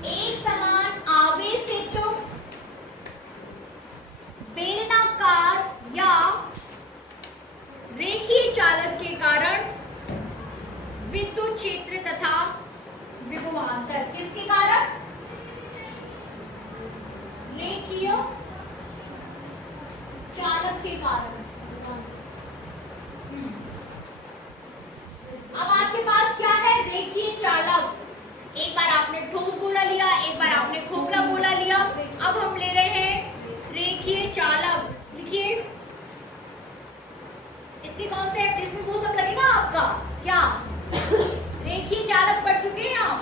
एक समान आवेशित बेलनाकार या रेखीय चालक के कारण विद्युत क्षेत्र तथा विभवांतर। किसके कारण? रेखीय चालक के कारण। अब आपके पास क्या है? रेखीय चालक। एक बार आपने ठोस गोला लिया, एक बार आपने खोखला गोला लिया, अब हम ले रहे हैं रेखीय चालक। लिखिए, इसके कॉन्सेप्ट, इसमें वो सब लगेगा आपका क्या? रेखीय चालक पढ़ चुके हैं आप?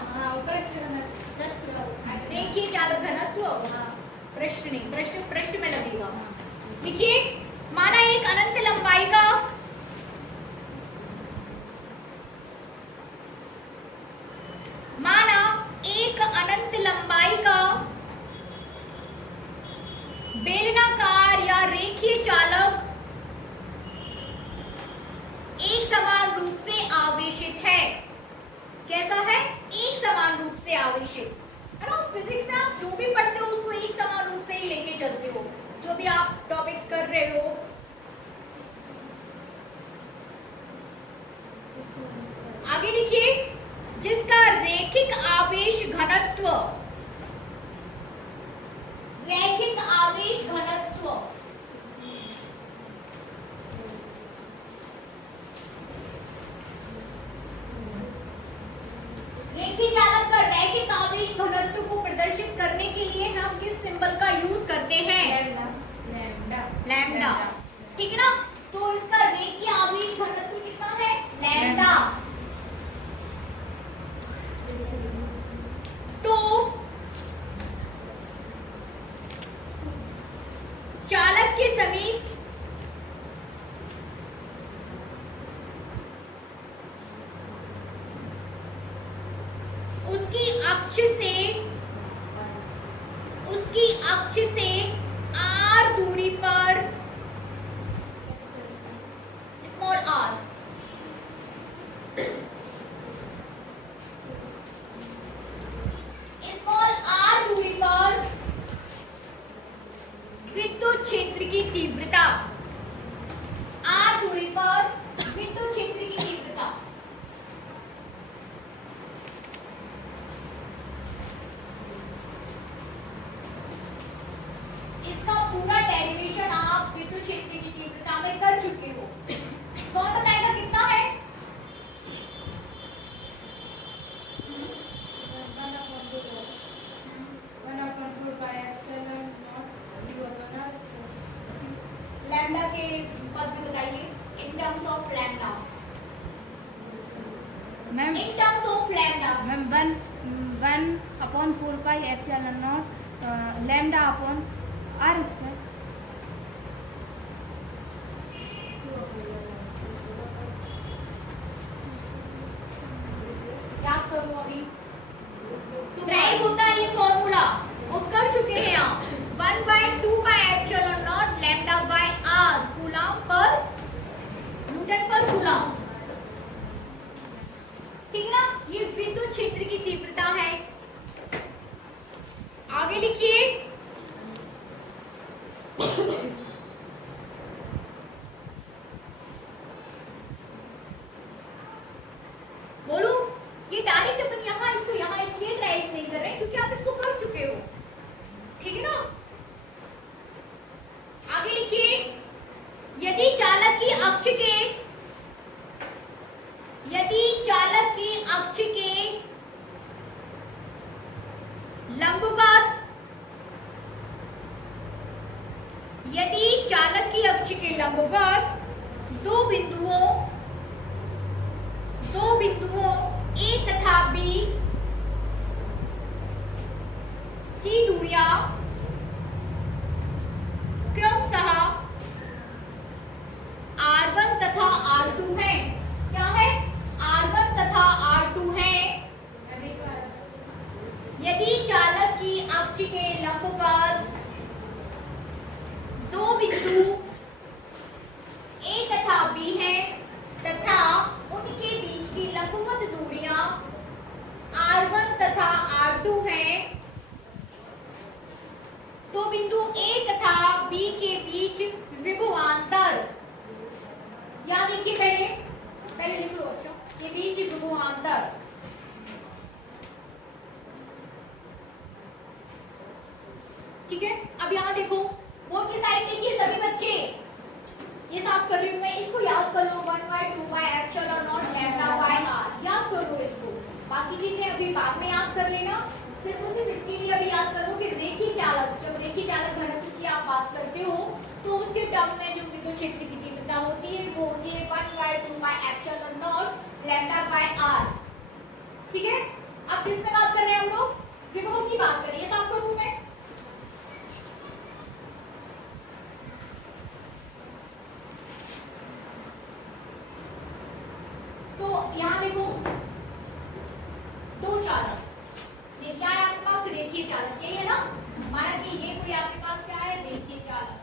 रेखीय चालक घनत्व, पृष्ठ नहीं, पृष्ठ में लगेगा। लिखिए, माना एक अनंत लंबाई का बेलनाकार या रेखीय चालक एक समान रूप से आवेशित है। कैसा है? एक समान रूप से आवेशित है ना। फिजिक्स में आप जो भी पढ़ते हो उसको एक समान रूप से ही लेके चलते हो। जो भी आप टॉपिक्स कर रहे हो ठीक है ना। तो इसका रेखीय आवेश घनत्व कितना है, लैम्डा। तो चालक के समीप उसकी अक्ष से r दूरी पर, स्मॉल r, दूरी पर विद्युत क्षेत्र की तीव्रता, r दूरी पर विद्युत क्षेत्र की तीव्रता, इसका पूरा डेरिवेशन आप विद्युत क्षेत्र की तीव्रता में कर चुके हो। कौन बताएगा कितना है? लैम्डा के पद में बताइए, इन terms of lambda. Ma'am in terms of lambda ma'am 1/4 pi epsilon not lambda upon r square. याद करो अभी, ड्राइव होता है ये फॉर्मूला, वो कर चुके हैं आप। 1/2 pi epsilon not lambda by r, coulomb per Newton पर कूलम, ठीक है ना। ये विद्युत क्षेत्र की तीव्रता है। आगे लिखिए, बोलो। ये डायरेक्ट अपन यहाँ इसलिए ड्राइव नहीं कर रहे हैं क्योंकि आप इसको कर चुके हो, ठीक है ना। आगे लिखिए, यदि चालक की अक्ष के लंबवत दो बिंदुओं A तथा B की दूरियां क्रमशः R1 तथा R2 है। क्या है? R1 तथा R2 है। यदि चालक की अक्ष के लंबवत दो बिंदु A तथा B है तथा उनके बीच की लंबवत दूरियां R1 तथा R2 है, तो बिंदु A तथा B के बीच विभवांतर, याद देखिए, पहले लिख लो। अच्छा, ये बीच विभवांतर, ठीक है। अब यहाँ देखो, बोर्ड की साइड देखिए सभी बच्चे, ये साफ कर रही हूँ मैं, इसको याद कर लो। 1/2 pi epsilon not lambda by r, याद कर लो इसको। बाकी चीजें अभी बाद में याद कर लेना, सिर्फ और सिर्फ इसके लिए अभी याद करो कि रेखीय चालक, जब रेखीय चालक घनत्व की आप बात करते हो तो उसके टर्म में जो विद्युत क्षेत्र की तीव्रता होती है वो होती है 1/2 pi epsilon not lambda by r, ठीक है। अब किस में बात कर रहे हैं हम लोग? विभव की बात कर रहे हैं, साफ कर दूं मैं। तो यहाँ देखो, दो चालक, ये क्या है आपके पास? रेखीय चालक, यही है ना हमारा, कि ये कोई आपके पास क्या है? रेखीय चालक।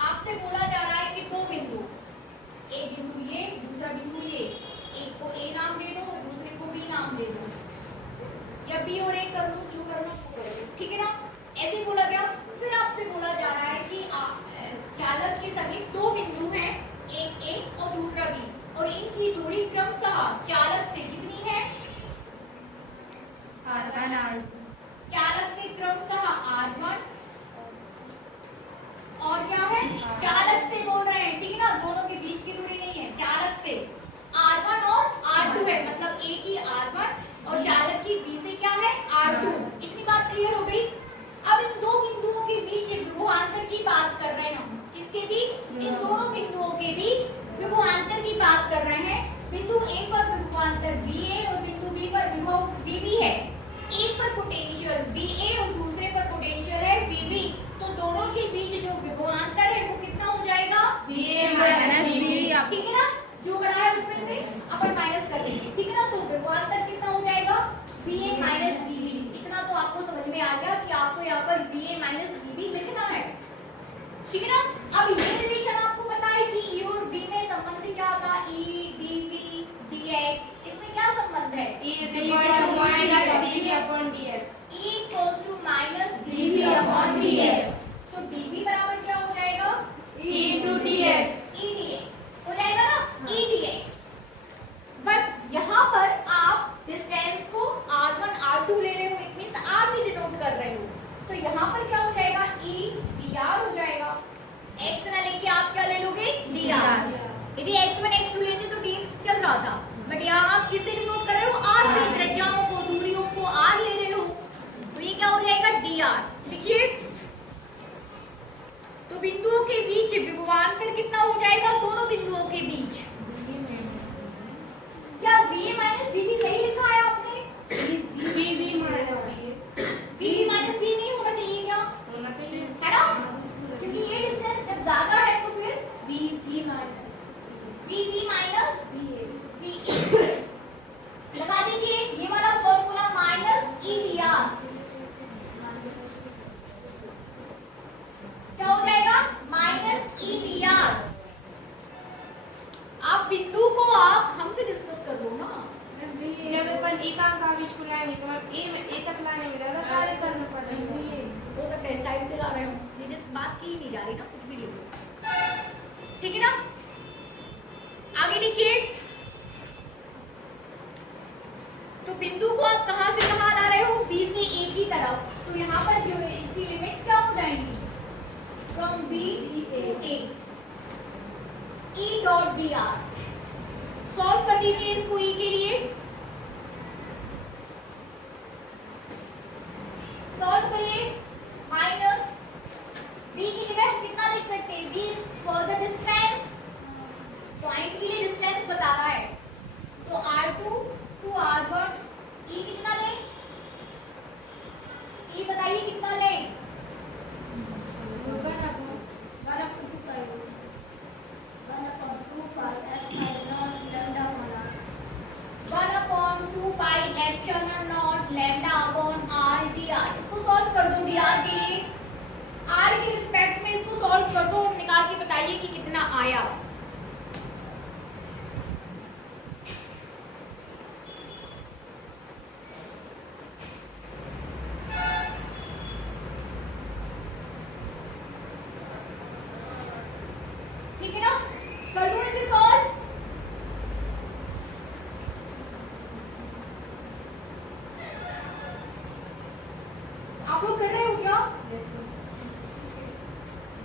आपसे बोला जा रहा है कि दो बिंदु, एक बिंदु ये, दूसरा बिंदु ये, एक को A नाम दे दो, दूसरे को B नाम दे दो, या B और A कर लो, जो करना वो कर लो, ठीक है ना। ऐसे बोला गया। फिर आपसे बोला जा रहा है कि चालक के समीप दो बिंदु हैं, एक A और दूसरा B, और इनकी दूरी क्रमशः चालक से कितनी है? R1 R2, चालक से क्रमशः R1 और क्या है? चालक से बोल रहे हैं, ठीक है ना, दोनों के बीच की दूरी नहीं है, चालक से R1 और R2 है, मतलब A की R1 और चालक की B से क्या है? R2। इतनी बात क्लियर हो गई। अब इन दो बिंदुओं के बीच विभवांतर की बात कर रहे हैं हम, किसके बीच? इन दोनों बिंदुओं के बीच विभवांतर की बात कर रहे हैं। बिंदु ए पर विभवांतर VA और बिंदु बी पर विभव VB है। एक पर पोटेंशियल VA और दूसरे पर पोटेंशियल है VB, तो दोनों के बीच जो विभवांतर है वो कितना हो जाएगा? VA minus VB। ठीक है ना, जो बड़ा है उसमें से अपन माइनस कर देंगे, ठीक है ना। तो विभवांतर कितना हो जाएगा? VA minus VB। इतना तो आपको समझ में आ गया कि आपको यहाँ पर VA माइनस VB लिखना है, ठीक है ना। अब ये रिलेशन आपको पता है कि E और B में संबंध क्या था? E dV dx। इसमें क्या संबंध है? E is equal to minus dV upon dx। E equals to minus dV upon dx। तो dV बराबर क्या हो जाएगा? E into dx। E dx हो जाएगा ना, E dx। बट यहाँ पर आप डिस्टेंस को r1 r2 ले रहे हो, इट मींस r से डिनोट कर रहे हो, तो यहाँ पर क्या हो जाएगा? E dr हो जाएगा। x ना लेके आप क्या ले लोगे? dr। यदि x1 x2 लेते तो dx चल रहा था, बट यहाँ आप किससे डिनोट कर रहे हो? r से। त्रिज्याओं को, दूरियों को r ले रहे हो, तो ये क्या हो जाएगा? dr। लिखिए, तो बिंदुओं के बीच विभवांतर कितना हो जाएगा? दोनों बिंदुओं के बीच क्या VA माइनस VB सही लिखा है आपने? VB minus VA। VB minus VA नहीं होना चाहिए क्या? होना चाहिए, है ना, क्योंकि ये डिस्टेंस जब ज्यादा है तो फिर VB minus VB minus VA लगा दीजिए। ये वाला फॉर्मूला माइनस E dr क्या हो जाएगा? Minus E dr। आप बिंदु को आप हमसे डिस्कस कर लो ना। जब अपन E का अंक आवेश को लाएंगे तो A तक लाने में ज्यादा कार्य करना पड़ेगा। हो सकता है साइड से ला रहे हो, ये जिस बात की नहीं जा रही ना, कुछ भी ले लो, ठीक है ना। आगे लिखिए, तो बिंदु को आप कहां से कहां ला रहे हो? B से A की तरफ, तो यहाँ पर जो है इसकी लिमिट क्या हो जाएंगी? From B to A। E dot dr solve कर दीजिए इसको E के लिए। सॉल्व करिए, माइनस B की जगह हम कितना लिख सकते हैं? B is for the distance, point के लिए डिस्टेंस बता रहा है, तो R2 to R1 E कितना लें? E बताइए कितना लें? 1/2 pi epsilon naught lambda upon r dr। इसको सॉल्व कर दो dr के लिए, r के रिस्पेक्ट में इसको सॉल्व कर दो, निकाल के बताइए कि कितना आया। ठीक है ना, कर दो इसे सॉल्व। आप लोग कर रहे हो क्या?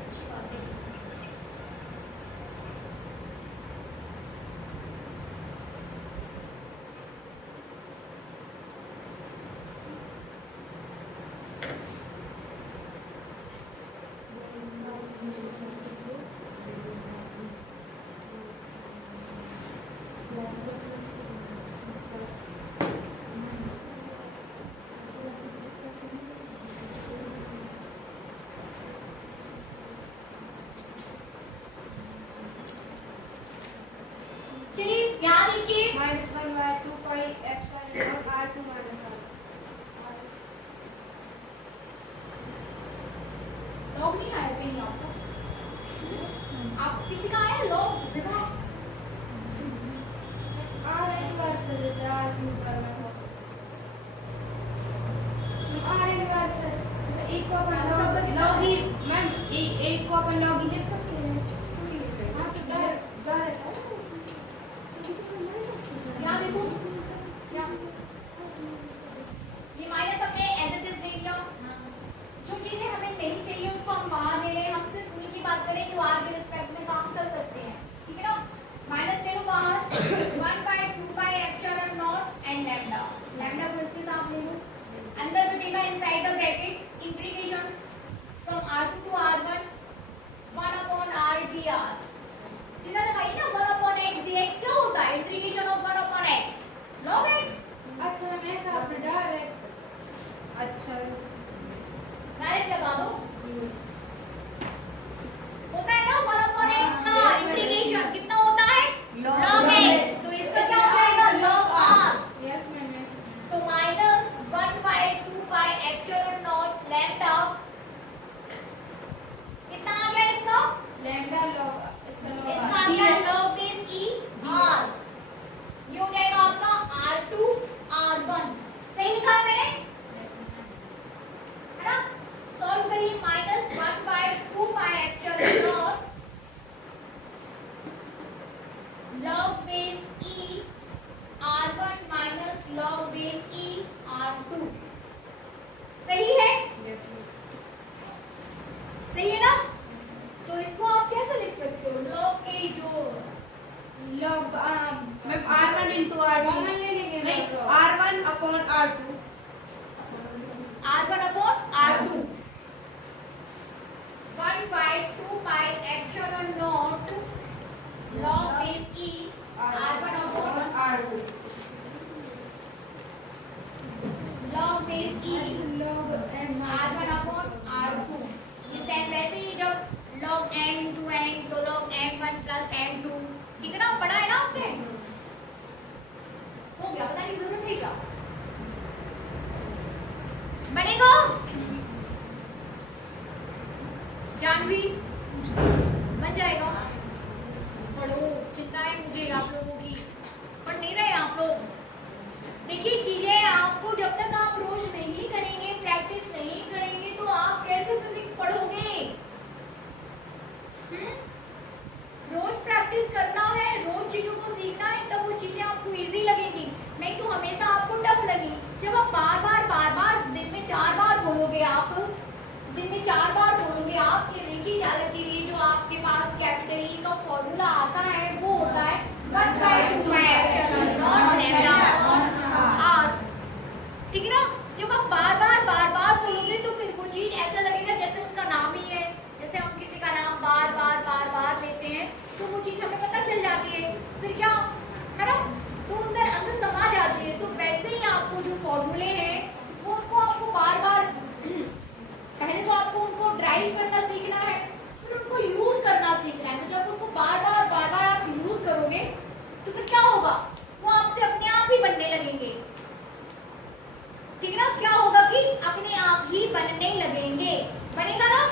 अच्छी बात है। चलिए यहाँ देखिए, -1/2 pi epsilon naught R2 minus R। Log नहीं आया कहीं आपको? आप किसी का आया लॉग? विभाग R इनवर्स जैसे R3 पर R इनवर्स जैसे एक को अपन log ही मैम एक को अपन log ही लिख सकते हैं। हाँ तो डर यहाँ देखो, यहाँ ये माइनस हमने एज इट इज ले लिया। जो चीजें हमें नहीं चाहिए उसको हम वहां ले लें, हम सिर्फ उन्हीं की बात करें जो आर के रिस्पेक्ट में काम कर सकते हैं, ठीक है ना। माइनस ले लो बाहर, 1/2 pi epsilon naught and lambda, lambda को इसके साथ ले लो, अंदर बचेगा inside the bracket integration from r2 to r1 1/r dr। log ma'am R1 into R2 common ले लेंगे नहीं R1 upon R2 R1 upon R2 1 by 2 pi epsilon naught log base E R1 upon R2 log base E log m R1 upon R2 ये same वैसे ही जब log m into n तो log m1 plus m2 ठीक है ना, पढ़ा है ना आपने, हो गया, पता नहीं जरूरत है क्या बनेगा। जानवी बन जाएगा, पढ़ो, चिंता है मुझे आप लोगों की, पढ़ नहीं रहे आप लोग। देखिए चीजें आपको जब तक आप रोज नहीं करेंगे, प्रैक्टिस नहीं करेंगे तो आप कैसे फिजिक्स पढ़ोगे? रोज प्रैक्टिस करना है, रोज चीजों को सीखना है, तब वो चीजें आपको इजी लगेगी, नहीं तो हमेशा आपको टफ लगेगी। जब आप बार बार दिन में 4 बार बोलोगे, आप दिन में 4 बार बोलोगे आप कि रेखीय चालक के लिए जो आपके पास कैपिटल ई का फॉर्मूला आता है वो होता है 1/2 pi epsilon not lambda upon R, ठीक है ना। जब आप बार बार बोलोगे तो फिर वो चीज ऐसा लगेगा जैसे उसका नाम ही है, जैसे हम किसी का नाम बार बार लेते हैं तो वो चीज हमें पता चल जाती है, फिर क्या है ना, तो अंदर समा जाती है। तो वैसे ही आपको जो फॉर्मूले हैं वो आपको बार पहले तो आपको उनको ड्राइव करना सीखना है, फिर उनको यूज करना सीखना है। तो जब उसको बार बार आप यूज करोगे तो फिर क्या होगा, वो आपसे अपने आप ही बनने लगेंगे, ठीक है ना। क्या होगा कि अपने आप ही बनने लगेंगे, बनेगा ना।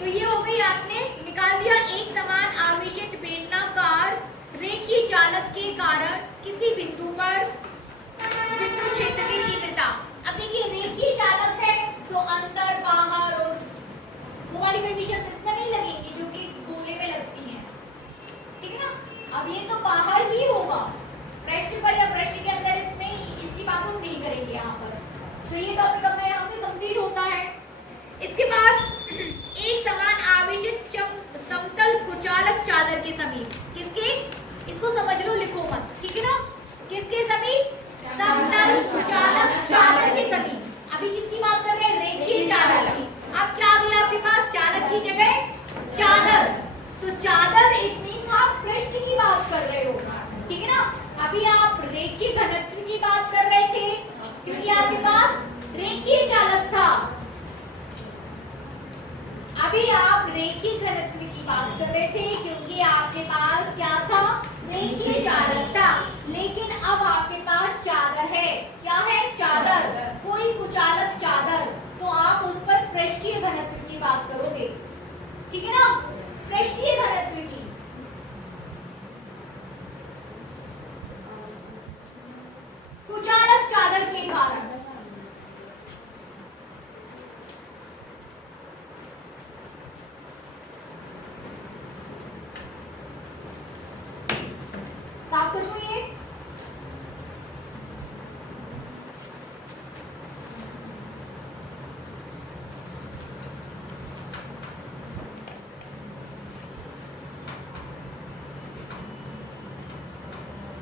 तो ये हो गई, आपने निकाल दिया एक समान आवेशित बेलनाकार रेखीय चालक के कारण किसी बिंदु पर विद्युत क्षेत्र की तीव्रता। अब देखिए रेखीय चालक है तो अंदर बाहर और वो वाली कंडीशन इसमें नहीं लगेंगी जो कि गोले में लगती हैं, ठीक है ना। अब ये तो बाहर ही होगा, पृष्ठ पर या पृष्ठ के अंदर, इसमें इसकी बात हम नहीं करेंगे यहाँ पर। तो ये टॉपिक अपना यहाँ पे कंप्लीट होता है। इसके बाद एक समान आवेशित समतल कुचालक चादर के समीप, किसके, इसको समझ लो, लिखो मत, ठीक है ना। किसके समीप, समतल कुचालक चादर के समीप। अभी किसकी बात कर रहे हैं, रेखीय चालक की। अब क्या आ गया आपके पास, चालक की जगह चादर, तो चादर इट मींस आप पृष्ठ की बात कर रहे हो, ठीक है ना। अभी आप रेखीय घनत्व की बात कर रहे थे क्योंकि आपके पास रेखीय चालक था। अभी आप रेखीय घनत्व की बात कर रहे थे क्योंकि आपके पास क्या था, रेखीय चालक था। लेकिन अब आपके पास चादर है, क्या है, चादर, कोई कुचालक चादर, तो आप उस पर पृष्ठीय घनत्व की बात करोगे, ठीक है ना, पृष्ठीय घनत्व की। कुचालक चादर के कारण, साफ कर दो ये।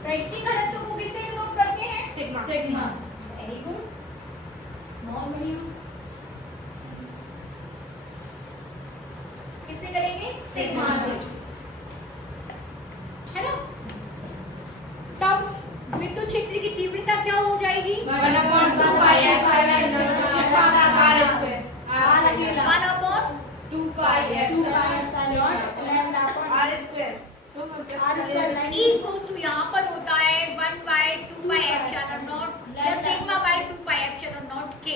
पृष्ठीय घनत्व को किससे डिनोट करते हैं, सिग्मा। वेरी गुड, नॉर्मली किससे करेंगे, सिग्मा से, है ना। तब विद्युत क्षेत्र की तीव्रता क्या हो जाएगी, 1/2 pi epsilon R square, 1/2 pi epsilon lambda upon R square. E equals to यहाँ पर होता है 1/2 पाई एप्सिलॉन नॉट या sigma by 2 pi epsilon not k।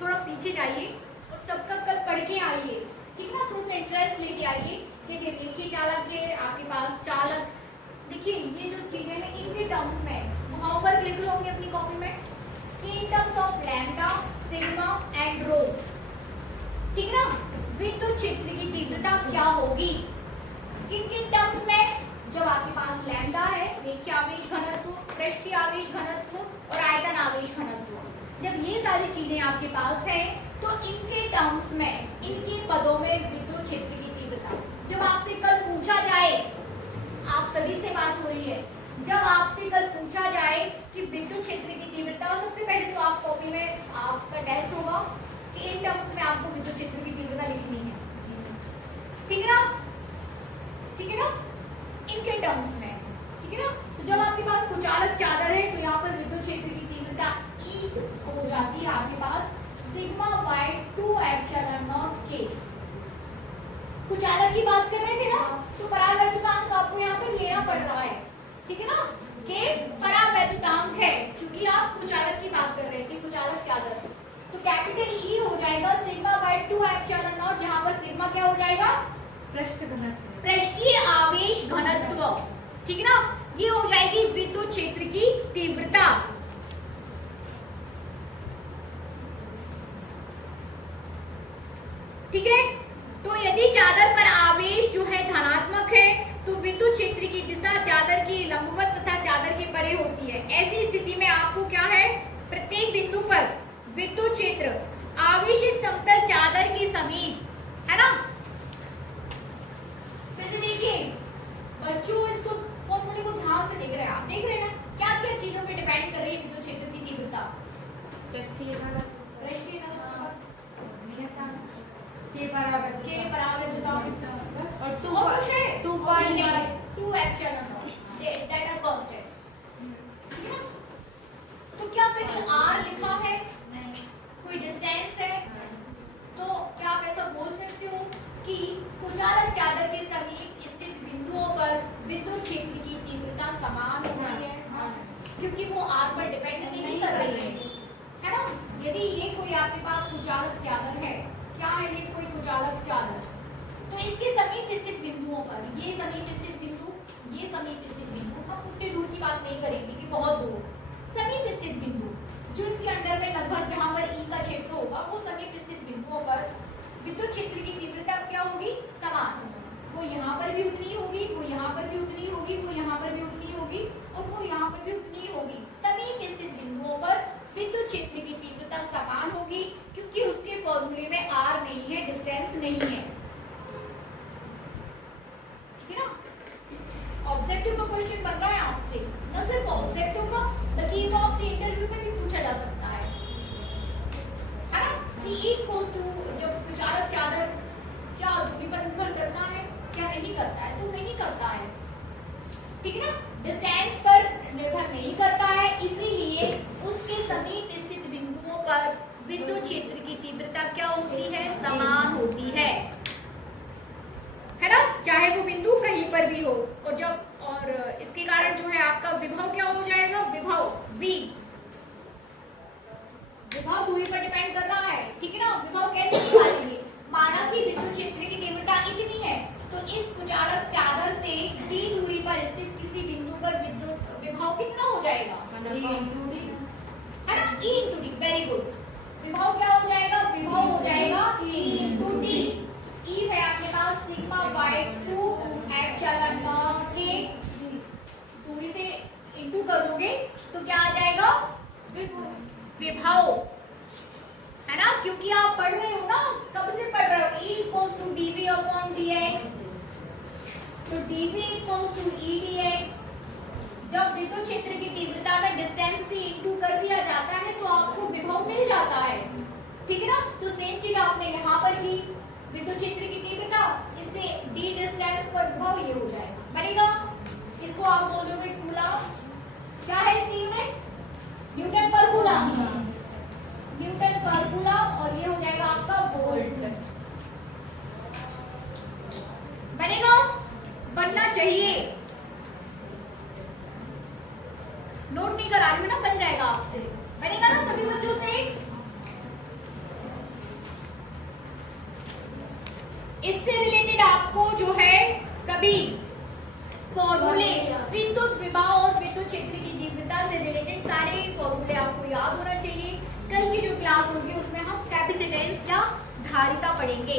थोड़ा पीछे जाइए और सबका कल पढ़ के आइए, ठीक है ना, थोड़ा सा इंटरेस्ट लेके आइए। देखिए रेखीय चालक है आपके पास, चालक, देखिए ये जो चीजें हैं इनके टर्म्स में होमवर्क लिख लो अपनी अपनी कॉपी में, in terms of lambda, sigma and rho, ठीक है ना। विद्युत क्षेत्र की तीव्रता क्या होगी, किन किन टर्म्स में, जब आपके पास लैम्डा है, रेखीय आवेश घनत्व, पृष्ठीय आवेश घनत्व और आयतन आवेश घनत्व, जब ये सारी चीजें आपके पास है तो इनके टर्म्स में, इनके पदों में विद्युत क्षेत्र की तीव्रता। जब आपसे कल पूछा जाए आप सभी से बात हो रही है। जब आपसे कल पूछा जाए कि विद्युत क्षेत्र की तीव्रता, सबसे पहले तो आप कॉपी में आपका टेस्ट होगा कि इन टर्म्स में आपको विद्युत क्षेत्र की तीव्रता लिखनी है, ठीक है ना, ठीक है ना, इनके टर्म्स में, ठीक है ना। तो जब आपके पास कुचालक चादर है तो यहाँ पर विद्युत क्षेत्र की तीव्रता E हो जाती है आपके पास sigma by 2 epsilon not K। कुचालक की बात कर रहे थे ना, तो परावैद्युतांक आपको यहाँ पर लेना पड़ रहा है, ठीक है ना, K परावैद्युतांक है, क्योंकि आप कुचालक की बात कर रहे थे, कुचालक चादर। तो कैपिटल E हो जाएगा सिग्मा बाय 2 एप्सिलॉन नॉट, जहाँ पर सिग्मा क्या हो जाएगा, पृष्ठ घनत्व, पृष्ठीय आवेश घनत्व, ठीक है ना, ये हो जाएगी विद्युत क्षेत्र की तीव्रता। ठीक है, तो यदि चादर पर आवेश जो है धनात्मक है तो विद्युत क्षेत्र की दिशा चादर की लंबवत तथा चादर के परे होती है। ऐसी स्थिति में आपको क्या है, प्रत्येक बिंदु पर विद्युत क्षेत्र आवेशित समतल चादर के समीप, है ना। फिर से देखिए बच्चों, इसको फॉर्मूले को ध्यान से देख रहे हैं, आप देख रहे हैं ना क्या क्या चीजों पे डिपेंड कर रही है विद्युत क्षेत्र की तीव्रता। पृष्ठीय घनत्व, पृष्ठीय घनत्व, नियतांक, K परावैद्युतांक और 2 epsilon not that are constant, ठीक है ना। तो क्या कहीं r लिखा है, कोई डिस्टेंस है, तो क्या आप ऐसा बोल सकते हो कि कुचालक चादर के समीप स्थित बिंदुओं पर विद्युत क्षेत्र की तीव्रता समान हो रही है, क्योंकि वो r पर डिपेंड नहीं कर रही है ना। यदि ये कोई आपके पास कुचालक चादर है, क्या है ये कोई कुचालक चादर, तो इसके समीप स्थित बिंदुओं पर, ये समीप स्थित बिंदु, ये समीप स्थित बिंदु, हम उतनी दूर की बात नहीं करेंगे कि बहुत दूर, समीप स्थित बिंदु जो इसके अंडर में लगभग जहां पर E का क्षेत्र होगा, वो समीप स्थित बिंदुओं पर विद्युत क्षेत्र की तीव्रता क्या होगी, समान। वो यहाँ पर भी उतनी होगी, वो यहाँ पर भी उतनी होगी, वो यहाँ पर भी उतनी होगी और वो यहाँ पर भी उतनी होगी। समीप स्थित बिंदुओं पर विद्युत क्षेत्र की तीव्रता समान होगी, क्योंकि उसके फॉर्मूले में r नहीं है, डिस्टेंस नहीं है, ठीक है ना। ऑब्जेक्टिव का क्वेश्चन बन रहा है आपसे, न सिर्फ ऑब्जेक्टिव का, बल्कि तो आपसे इंटरव्यू में भी पूछा जा सकता है ना, कि इक्वल्स टू, जब कुचालक चादर क्या दूरी पर निर्भर करता है, क्या नहीं करता है, तो नहीं करता है, ठीक है ना, डिस्टेंस पर निर्भर नहीं करता है, इसीलिए उसके समीप स्थित बिंदुओं पर विद्युत क्षेत्र की तीव्रता क्या होती है, समान होती है ना, चाहे वो बिंदु कहीं पर भी हो। और इसके कारण जो है आपका विभव क्या हो जाएगा, विभव V, विभव दूरी पर डिपेंड कर रहा है, ठीक है ना। विभव कैसे निकालेंगे, माना कि विद्युत क्षेत्र की तीव्रता इतनी है, तो इस कुचालक चादर से d दूरी पर स्थित किसी बिंदु पर विद्युत विभव कितना हो जाएगा, है ना, E into D, very good. विभव क्या हो जाएगा, विभव हो जाएगा E into D। E है आपके पास sigma by 2 epsilon not K, दूरी से इंटू कर दोगे तो क्या आ जाएगा, विभव, है ना, क्योंकि आप पढ़ रहे हो ना, कब से पढ़ रहे हो, E equals to dV upon dx, तो dV equals to E dx। जब विद्युत क्षेत्र की तीव्रता में डिस्टेंस से इंटू कर दिया जाता है तो आपको विभव मिल जाता है, ठीक है ना। तो सेम चीज आपने यहाँ पर की, विद्युत क्षेत्र की तीव्रता, इससे d डिस्टेंस पर विभव ये हो जाएगा, बनेगा। इसको आप बोल दोगे कूलम, क्या है इस में, न्यूटन पर कूलम, न्यूटन पर कूलम, और ये हो जाएगा आपका वोल्ट, बनेगा, बनना चाहिए, नोट नहीं करा रही हूँ ना, बन जाएगा आपसे, बनेगा ना सभी बच्चों से। इससे रिलेटेड आपको जो है सभी फॉर्मूले, विद्युत विभव और विद्युत क्षेत्र की तीव्रता से रिलेटेड सारे फॉर्मूले आपको याद होना चाहिए। कल की जो क्लास होगी उसमें हम कैपेसिटेंस या धारिता पढ़ेंगे,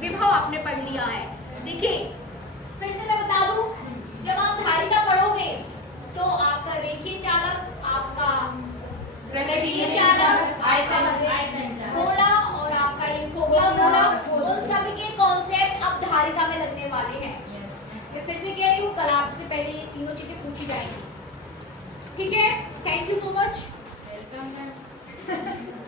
विभव आपने पढ़ लिया है। देखिए फिर से मैं बता दूं, जब आप धारिता पढ़ोगे तो आपका रेखीय चालक, आपका पृष्ठीय चालक, आपका गोला और आपका ये खोखला गोला, उन सभी के कॉन्सेप्ट अब धारिता में लगने वाले हैं। मैं फिर से कह रही हूँ, कल आपसे ठीक है, thank you so much. Welcome ma'am.